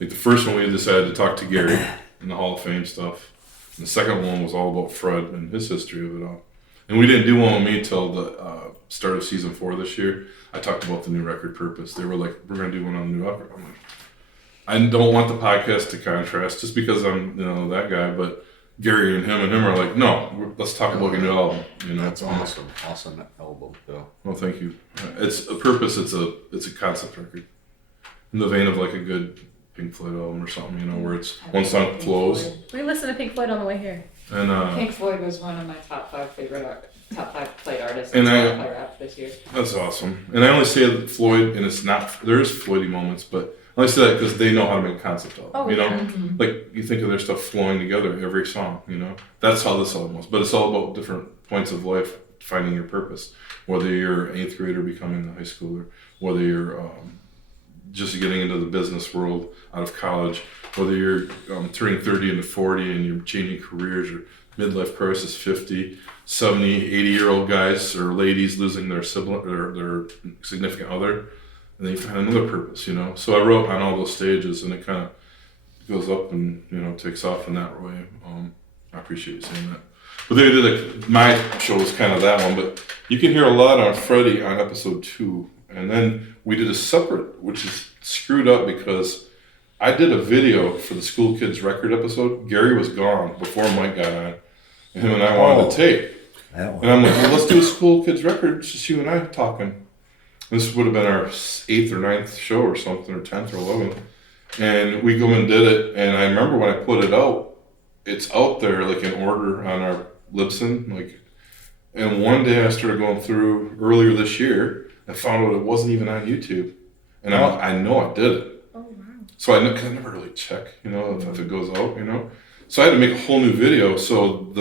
like the first one we decided to talk to Gary and the Hall of Fame stuff. And the second one was all about Fred and his history of it all. And we didn't do one with me till the start of season 4 this year. I talked about the new record purpose. They were like, we're going to do one on the new record. I'm like, I don't want the podcast to contrast just because I'm, that guy, but Gary and him are like, no, let's talk about your new album. That's awesome. Awesome album, yeah. Well, thank you. It's a purpose. It's a concept record in the vein of like a good Pink Floyd album or something, where it's one song flows. We listened to Pink Floyd on the way here. And Pink Floyd was one of my top 5 played artists And in I- Spotify rap this year. that's awesome. And I only say that Floyd, and it's not, there is Floydy moments, but I only say that because they know how to make a concept album. Oh, Yeah. Like you think of their stuff flowing together, every song, That's how this album was. But it's all about different points of life, finding your purpose. Whether you're an 8th grader becoming a high schooler, whether you're just getting into the business world out of college, whether you're turning 30 into 40 and you're changing careers, or midlife crisis, 50, 70, 80-year-old guys or ladies losing their sibling or their significant other, and then you find another purpose, So I wrote on all those stages, and it kind of goes up and takes off in that way. I appreciate you saying that. But they did my show was kind of that one, but you can hear a lot on Freddie on episode 2. And then we did a separate, which is screwed up because I did a video for the School Kids record episode. Gary was gone before Mike got on. And him and I wanted to tape. That one. And I'm like, well, let's do a School Kids record. It's just you and I talking. This would have been our 8th or 9th show or something, or 10th or 11th. And we go and did it. And I remember when I put it out, it's out there like in order on our Libsyn. And one day I started going through earlier this year. I found out it wasn't even on YouTube, and I know I did it. Oh, wow. So because I never really check, if it goes out, So I had to make a whole new video. So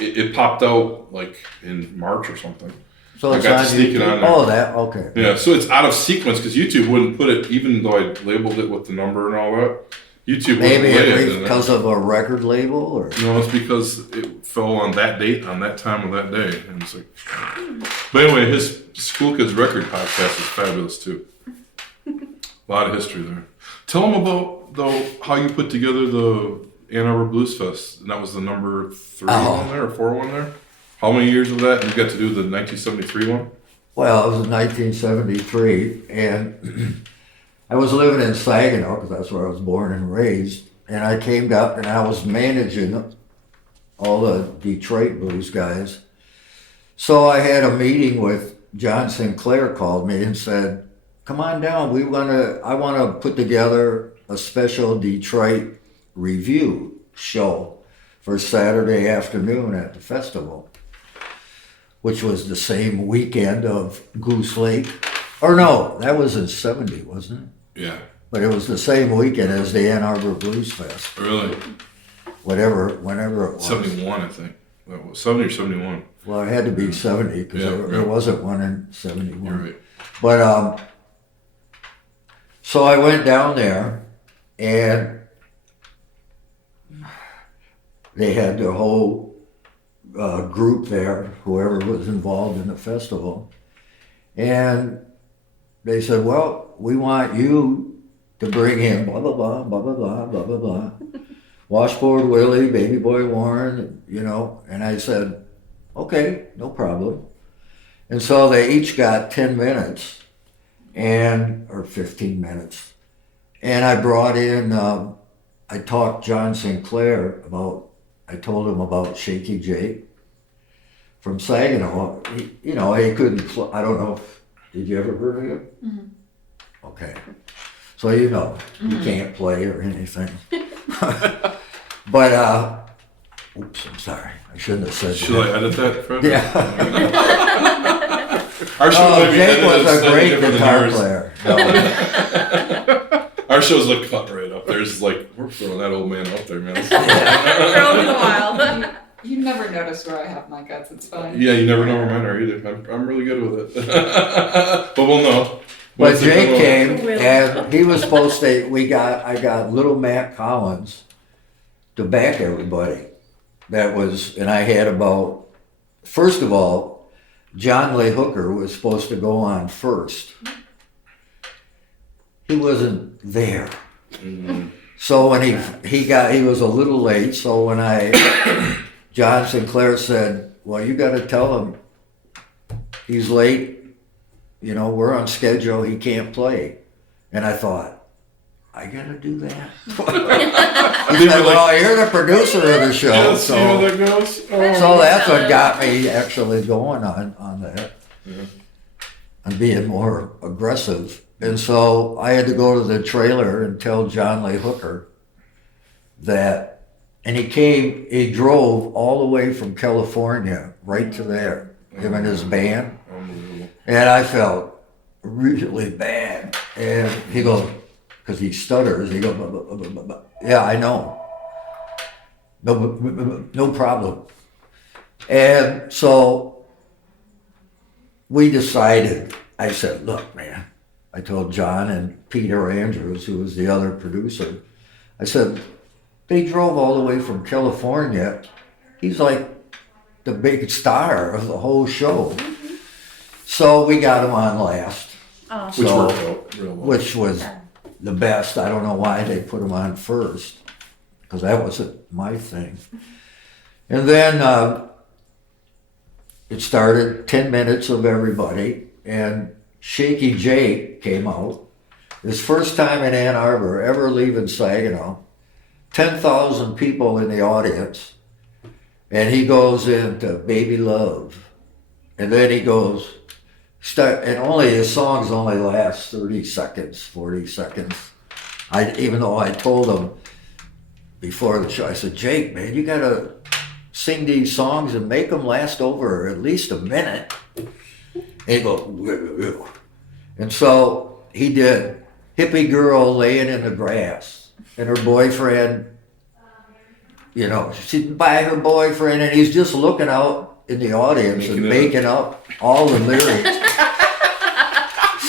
it popped out like in March or something. So I it's got on to sneak it YouTube? on there. Oh, that, okay. Yeah, so it's out of sequence because YouTube wouldn't put it, even though I labeled it with the number and all that. YouTube wouldn't Maybe play it. it's because of a record label, or? No, it's because it fell on that date, on that time of that day. And it's like, but anyway, his School Kids record podcast is fabulous too. A lot of history there. Tell them about, though, how you put together the Ann Arbor Blues Fest. And that was the number 3 one there, or 4 one there. How many years of that? You got to do the 1973 one? Well, it was in 1973, and I was living in Saginaw, because that's where I was born and raised, and I came down, and I was managing all the Detroit blues guys. So I had a meeting with John Sinclair, called me and said, come on down, I want to put together a special Detroit review show for Saturday afternoon at the festival, which was the same weekend of Goose Lake. Or no, that was in 70, wasn't it? Yeah. But it was the same weekend as the Ann Arbor Blues Fest. Really? Whenever it was. 71, I think. That was 70 or 71. Well, it had to be 70, because there wasn't one in 71. You're right. But, so I went down there, and they had the whole group there, whoever was involved in the festival. And they said, well, we want you to bring in blah, blah, blah, blah, blah, blah, blah, blah, blah. Washboard Willie, Baby Boy Warren, and I said, okay, no problem. And so they each got 10 minutes or 15 minutes. And I brought in, I talked John Sinclair I told him about Shaky Jake from Saginaw. He couldn't, I don't know, did you ever heard of him? Mm-hmm. Okay. So he can't play or anything. But, oops, I'm sorry. I shouldn't have said Should that. I edit that, Fred? Yeah. Our show Oh, might be Jake edited was a slightly great different than guitar yours. player. Our show's like cut right up there. It's like, we're throwing that old man out there, man. Throw in the wild. You never notice where I have my guts. It's fine. Yeah, you never know where mine are either. I'm really good with it. But we'll know. But Once they Jake come came, Really? and he was supposed to, I got little Matt Collins to back everybody. That was, and I had about, first of all, John Lee Hooker was supposed to go on first. He wasn't there. So when he was a little late, so when John Sinclair said, well, you gotta tell him he's late, you know, we're on schedule, he can't play. And I thought, I gotta do that? He said, well, you're the producer of the show. Yeah, see how So, that goes. so that's what got me actually going on that. Yeah. And being more aggressive. And so I had to go to the trailer and tell John Lee Hooker that, and he drove all the way from California right to there, him and his band. Unbelievable. And I felt really bad. And he goes, because he stutters, he goes, yeah, I know. No problem. And so we decided, I said, look, man, I told John and Peter Andrews, who was the other producer, I said, they drove all the way from California. He's like the big star of the whole show. So we got him on last, Oh. Which So- worked out real well. which was the best. I don't know why they put him on first, because that wasn't my thing. And then it started 10 minutes of everybody, and Shaky Jake came out. His first time in Ann Arbor, ever leaving Saginaw. 10,000 people in the audience. And he goes into Baby Love. And then he goes, and only his songs only last 30 seconds, 40 seconds. Even though I told him before the show, I said, Jake, man, you gotta sing these songs and make them last over at least a minute. And he goes, "Woo." And so he did Hippie Girl Laying in the Grass. And her boyfriend, you know, she's by her boyfriend, and he's just looking out in the audience and making up all the lyrics.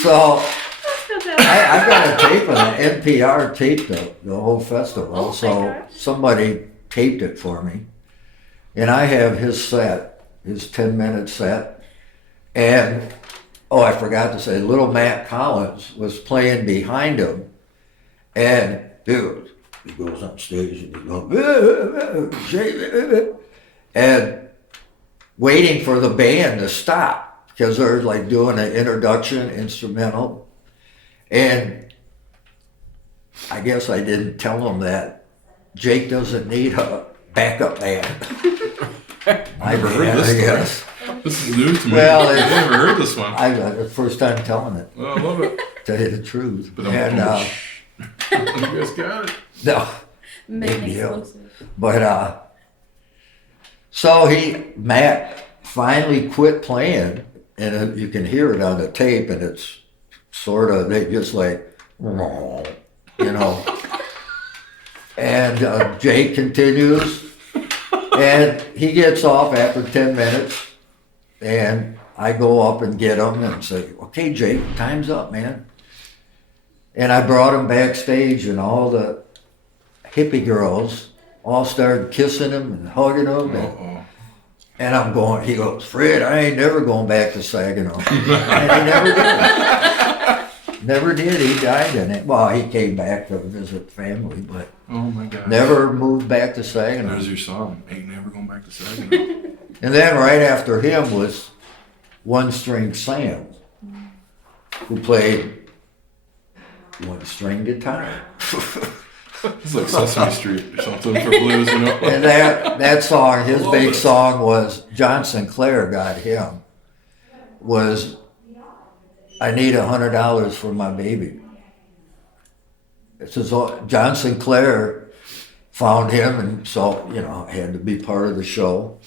So I got a tape of that. NPR taped the whole festival. Oh my So gosh. somebody taped it for me. And I have his set, his 10-minute set. And, oh, I forgot to say, little Matt Collins was playing behind him. And, dude, he goes on stage and he goes, and waiting for the band to stop because they're like doing an introduction instrumental. And I guess I didn't tell them that Jake doesn't need a backup band. I never heard this I story. guess. This is news to me. Well, I've never heard this one. I got the first time telling it, Well, I love it. to tell you the truth. But And you guys got it. no, Making Big deal. exclusive. but so Matt finally quit playing, and you can hear it on the tape, and it's sort of they just like, you know. And Jake continues, and he gets off after 10 minutes, and I go up and get him and say, okay, Jake, time's up, man. And I brought him backstage, and all the hippie girls all started kissing him and hugging him. And I'm going, he goes, Fred, I ain't never going back to Saginaw. And he never did. Never did. He died in it. Well, he came back to visit family, but Oh my God. never moved back to Saginaw. There's your song. Ain't never going back to Saginaw. And then right after him was One String Sam, who played one string guitar. It's like Sesame Street or something for blues, you know? And that song, his Love big it. song was, John Sinclair got him, was I Need $100 for My Baby. It says, John Sinclair found him, and so, had to be part of the show.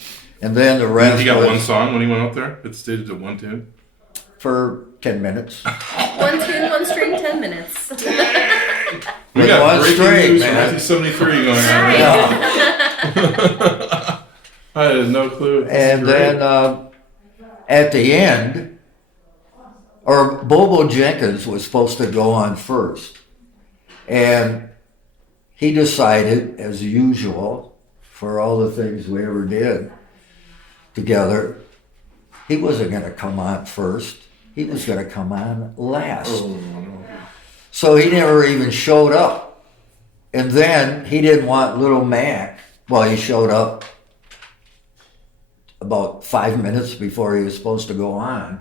And then the rest He got was one song when he went up there? It stayed to one tune? for 10 minutes. One tune, one string, 10 minutes. We With got one breaking string, news from man. 1973 going on. Yeah. I had no clue. This is And great. then at the end, or Bobo Jenkins was supposed to go on first. And he decided, as usual, for all the things we ever did together, he wasn't going to come on first. He was going to come on last. Oh, no. So he never even showed up. And then he didn't want Little Mac. Well, he showed up about 5 minutes before he was supposed to go on.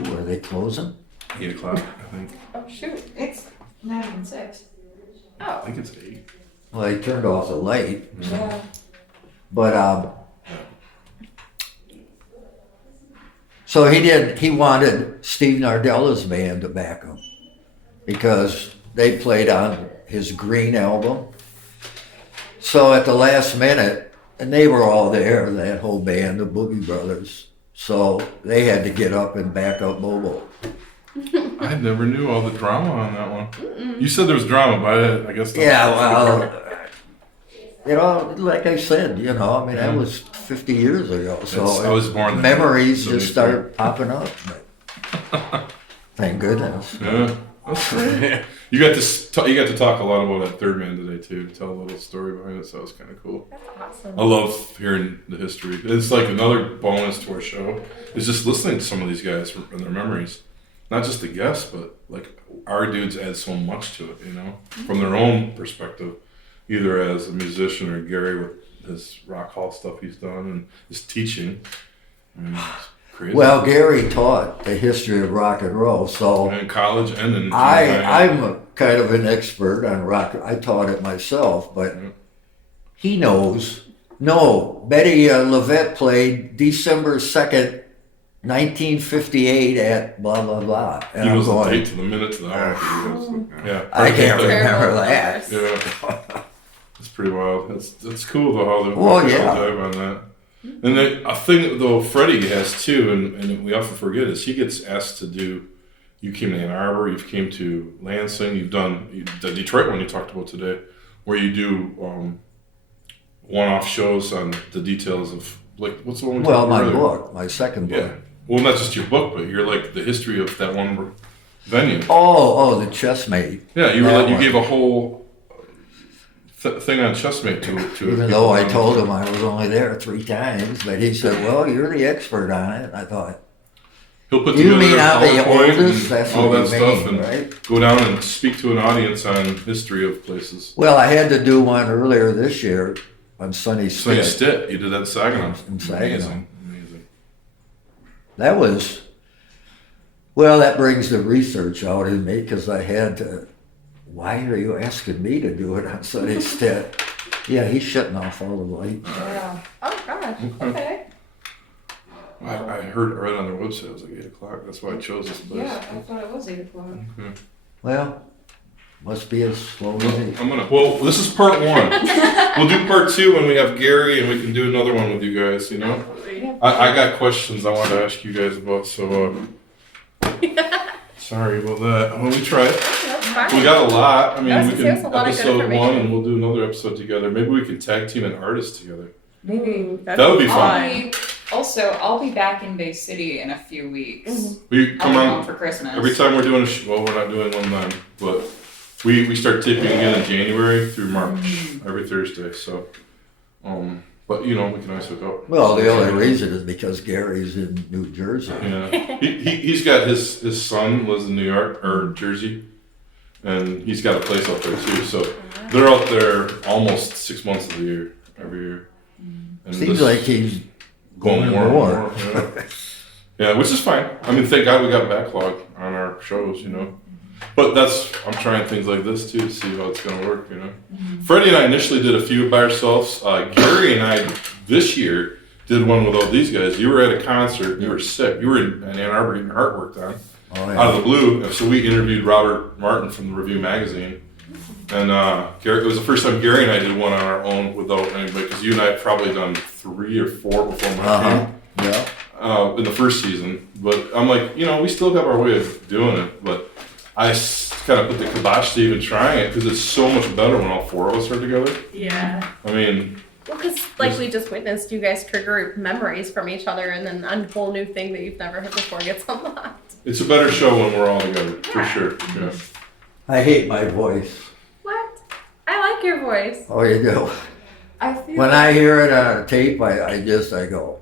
Ooh, are they closing? 8 o'clock, I think. Oh shoot, it's not even 6. I think it's 8. Well, they turned off the light. Yeah. But so he wanted Steve Nardella's band to back him because they played on his Green album. So at the last minute, and they were all there, that whole band, the Boogie Brothers. So they had to get up and back up Bobo. I never knew all the drama on that one. You said there was drama, but I guess. Yeah, well, like I said, that was 50 years ago. So I was born then. memories So just start popping up. But thank goodness. Yeah, that's great. You got to talk a lot about that third man today too. Tell a little story behind it, so it was kind of cool. That's awesome. I love hearing the history. It's like another bonus to our show. Is just listening to some of these guys and their memories. Not just the guests, but like our dudes add so much to it, from their own perspective, either as a musician or Gary with his rock hall stuff he's done and his teaching. I mean, it's crazy. Well, Gary taught the history of rock and roll, so in college and in I'm a kind of an expert on rock. I taught it myself, but he knows. No, Betty Levette played December 2nd, 1958 at blah, blah, blah. And He I'm was the going, date to the minute to the hour. Yeah. I can't Perfect. remember that. Yeah. It's pretty wild. That's cool though how they dive on that. And a thing though Freddie has too, and we often forget is he gets asked to do. You came to Ann Arbor, you've came to Lansing, you've done the Detroit one you talked about today, where you do one-off shows on the details of like what's the one? Well, my book, my second book. Yeah. Well, not just your book, but you're like the history of that one venue. Oh, the chessmate. Yeah, you That gave one. a whole thing on chessmate to Even though I told him I was only there 3 times, but he said, "Well, you're the expert on it." I thought, He'll put "You together mean a I'm the PowerPoint oldest? and That's all what that you stuff, mean, and right?" go down and speak to an audience on history of places. Well, I had to do one earlier this year on Sunny So you Stitt. you did that in Saginaw. In Saginaw. Amazing. That was, well, that brings the research out in me because I had to, why are you asking me to do it on Sunny Stitt? Yeah, he's shutting off all the lights. Yeah. Oh, gosh. Okay. I heard right on their website it was like 8 o'clock. That's why I chose this place. Yeah, I thought it was 8 o'clock. Well, must be as slow as he. Well, this is part 1. We'll do part 2 when we have Gary and we can do another one with you guys, Yeah. I got questions I want to ask you guys about, so sorry about that. Well, we tried. That's fine. We got a lot. I mean, Yes, we it can saves a lot of good episode 1 information. and we'll do another episode together. Maybe we can tag team an artist together. Maybe. That would be fun. I'll be back in Bay City in a few weeks. We I'll come be home on for Christmas. every time we're doing a show. Well, we're not doing one then, but we start taping again in January through March every Thursday. So, but we can always hook up. Well, the only reason is because Gary's in New Jersey. Yeah, he's got his son lives in New York or Jersey, and he's got a place out there too. So they're out there almost 6 months of the year, every year. And Seems like he's going going more. more. Yeah, which is fine. I mean, thank God we got backlog on our shows, But I'm trying things like this too to see how it's going to work, Freddie and I initially did a few by ourselves. Gary and I this year did one with all these guys. You were at a concert, you were sick. You were in Ann Arbor getting your heart worked on. Oh, yeah. Out of the blue. So we interviewed Robert Martin from the Review magazine. And Gary, it was the first time Gary and I did one on our own without anybody, because you and I had probably done 3 or 4 before my team. Yeah. In the first season. But I'm like, we still have our way of doing it, but I kind of put the kibosh to even trying it, because it's so much better when all 4 of us are together. Yeah. I mean... Well, because like we just witnessed, you guys trigger memories from each other, and then a whole new thing that you've never heard before gets unlocked. It's a better show when we're all together, for sure. Yeah. I hate my voice. What? I like your voice. Oh, you do? I feel When I hear it on a tape, I go,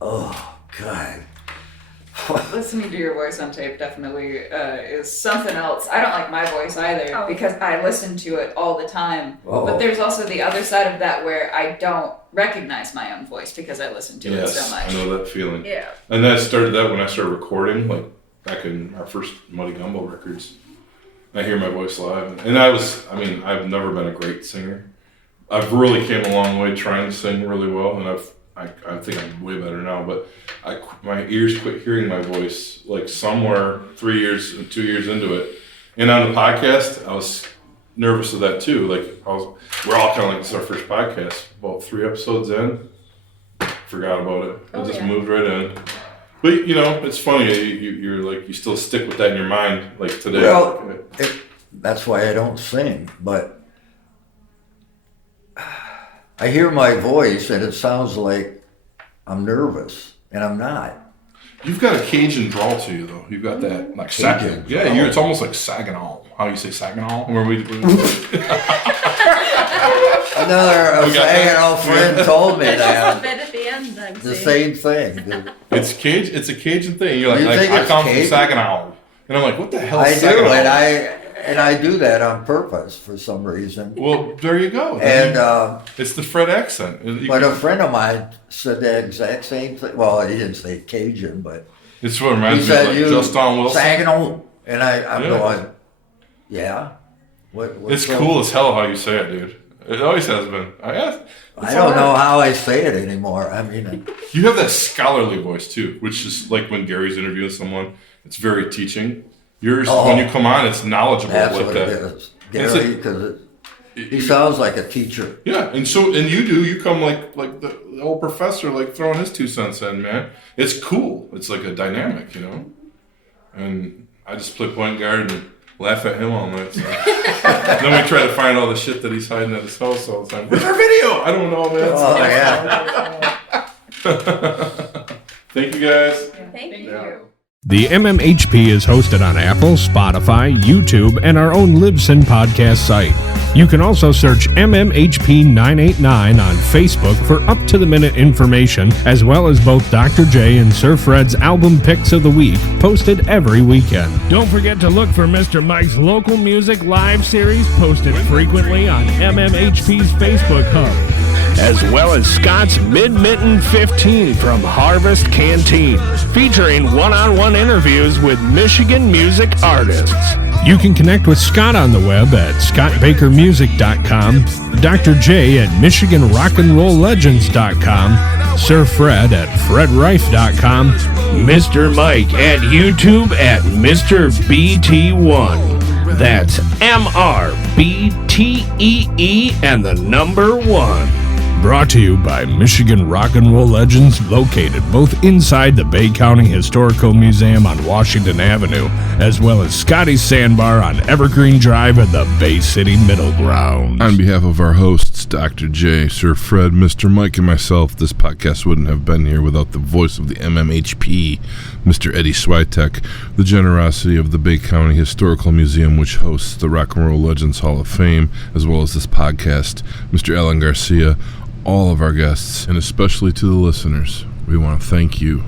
oh, God. listening to your voice on tape definitely is something else. I don't like my voice either because I listen to it all the time. Uh-oh. But there's also the other side of that where I don't recognize my own voice because I listen to it so much. I know that feeling. Yeah. And that started when I started recording, like back in our first Muddy Gumbo records. I hear my voice live. And I've never been a great singer. I've really came a long way trying to sing really well, and I think I'm way better now, but my ears quit hearing my voice like somewhere 2 years into it. And on the podcast, I was nervous of that too. We're all kind of like, this is our first podcast. About 3 episodes in, forgot about it. I just moved right in. But it's funny. You're like, you still stick with that in your mind, like today. Well, that's why I don't sing, but I hear my voice and it sounds like I'm nervous, and I'm not. You've got a Cajun drawl to you, though. You've got that like Cajun drawl. Yeah, it's almost like Saginaw. How you say Saginaw? Another Saginaw friend told me that. At the end, the same thing. It's a Cajun thing. You're like, think I it's come from Cajun? Saginaw, and I'm like, what the hell? I is do, Saginaw? and I do that on purpose for some reason. Well, there you go. And it's the Fred accent. But a friend of mine said the exact same thing. Well, he didn't say Cajun, but it's what he reminds me of said like you Justin Wilson. Saginaw, and I'm going, yeah. It's cool as hell how you say it, dude. It always has been. I don't know how I say it anymore. I mean, you have that scholarly voice too, which is like when Gary's interviewing someone. It's very teaching. Yours, when you come on, it's knowledgeable. That's like what that. it is. Gary, because he sounds like a teacher. Yeah, and you come like the old professor, like throwing his 2 cents in, man. It's cool. It's like a dynamic, And I just play point guard and laugh at him all night. So. Then we try to find all the shit that he's hiding at his house all the time. Where's our video? I don't know, man. Oh, yeah. Thank you, guys. Thank you. The MMHP is hosted on Apple, Spotify, YouTube, and our own Libsyn podcast site. You can also search MMHP989 on Facebook for up-to-the-minute information, as well as both Dr. J and Sir Fred's album picks of the week, posted every weekend. Don't forget to look for Mr. Mike's local music live series, posted frequently on MMHP's Facebook hub, as well as Scott's Mid-Mitten 15 from Harvest Canteen, featuring one-on-one interviews with Michigan music artists. You can connect with Scott on the web at scottbakermusic.com, Dr. J at michiganrockandrolllegends.com, Sir Fred at fredrife.com, Mr. Mike at YouTube at Mr. BT1. That's MRBTEE and the number 1. Brought to you by Michigan Rock and Roll Legends, located both inside the Bay County Historical Museum on Washington Avenue, as well as Scotty's Sandbar on Evergreen Drive at the Bay City Middle Ground. On behalf of our hosts, Dr. J, Sir Fred, Mr. Mike, and myself, this podcast wouldn't have been here without the voice of the MMHP, Mr. Eddie Switek, the generosity of the Bay County Historical Museum, which hosts the Rock and Roll Legends Hall of Fame, as well as this podcast, Mr. Alan Garcia, all of our guests, and especially to the listeners. We want to thank you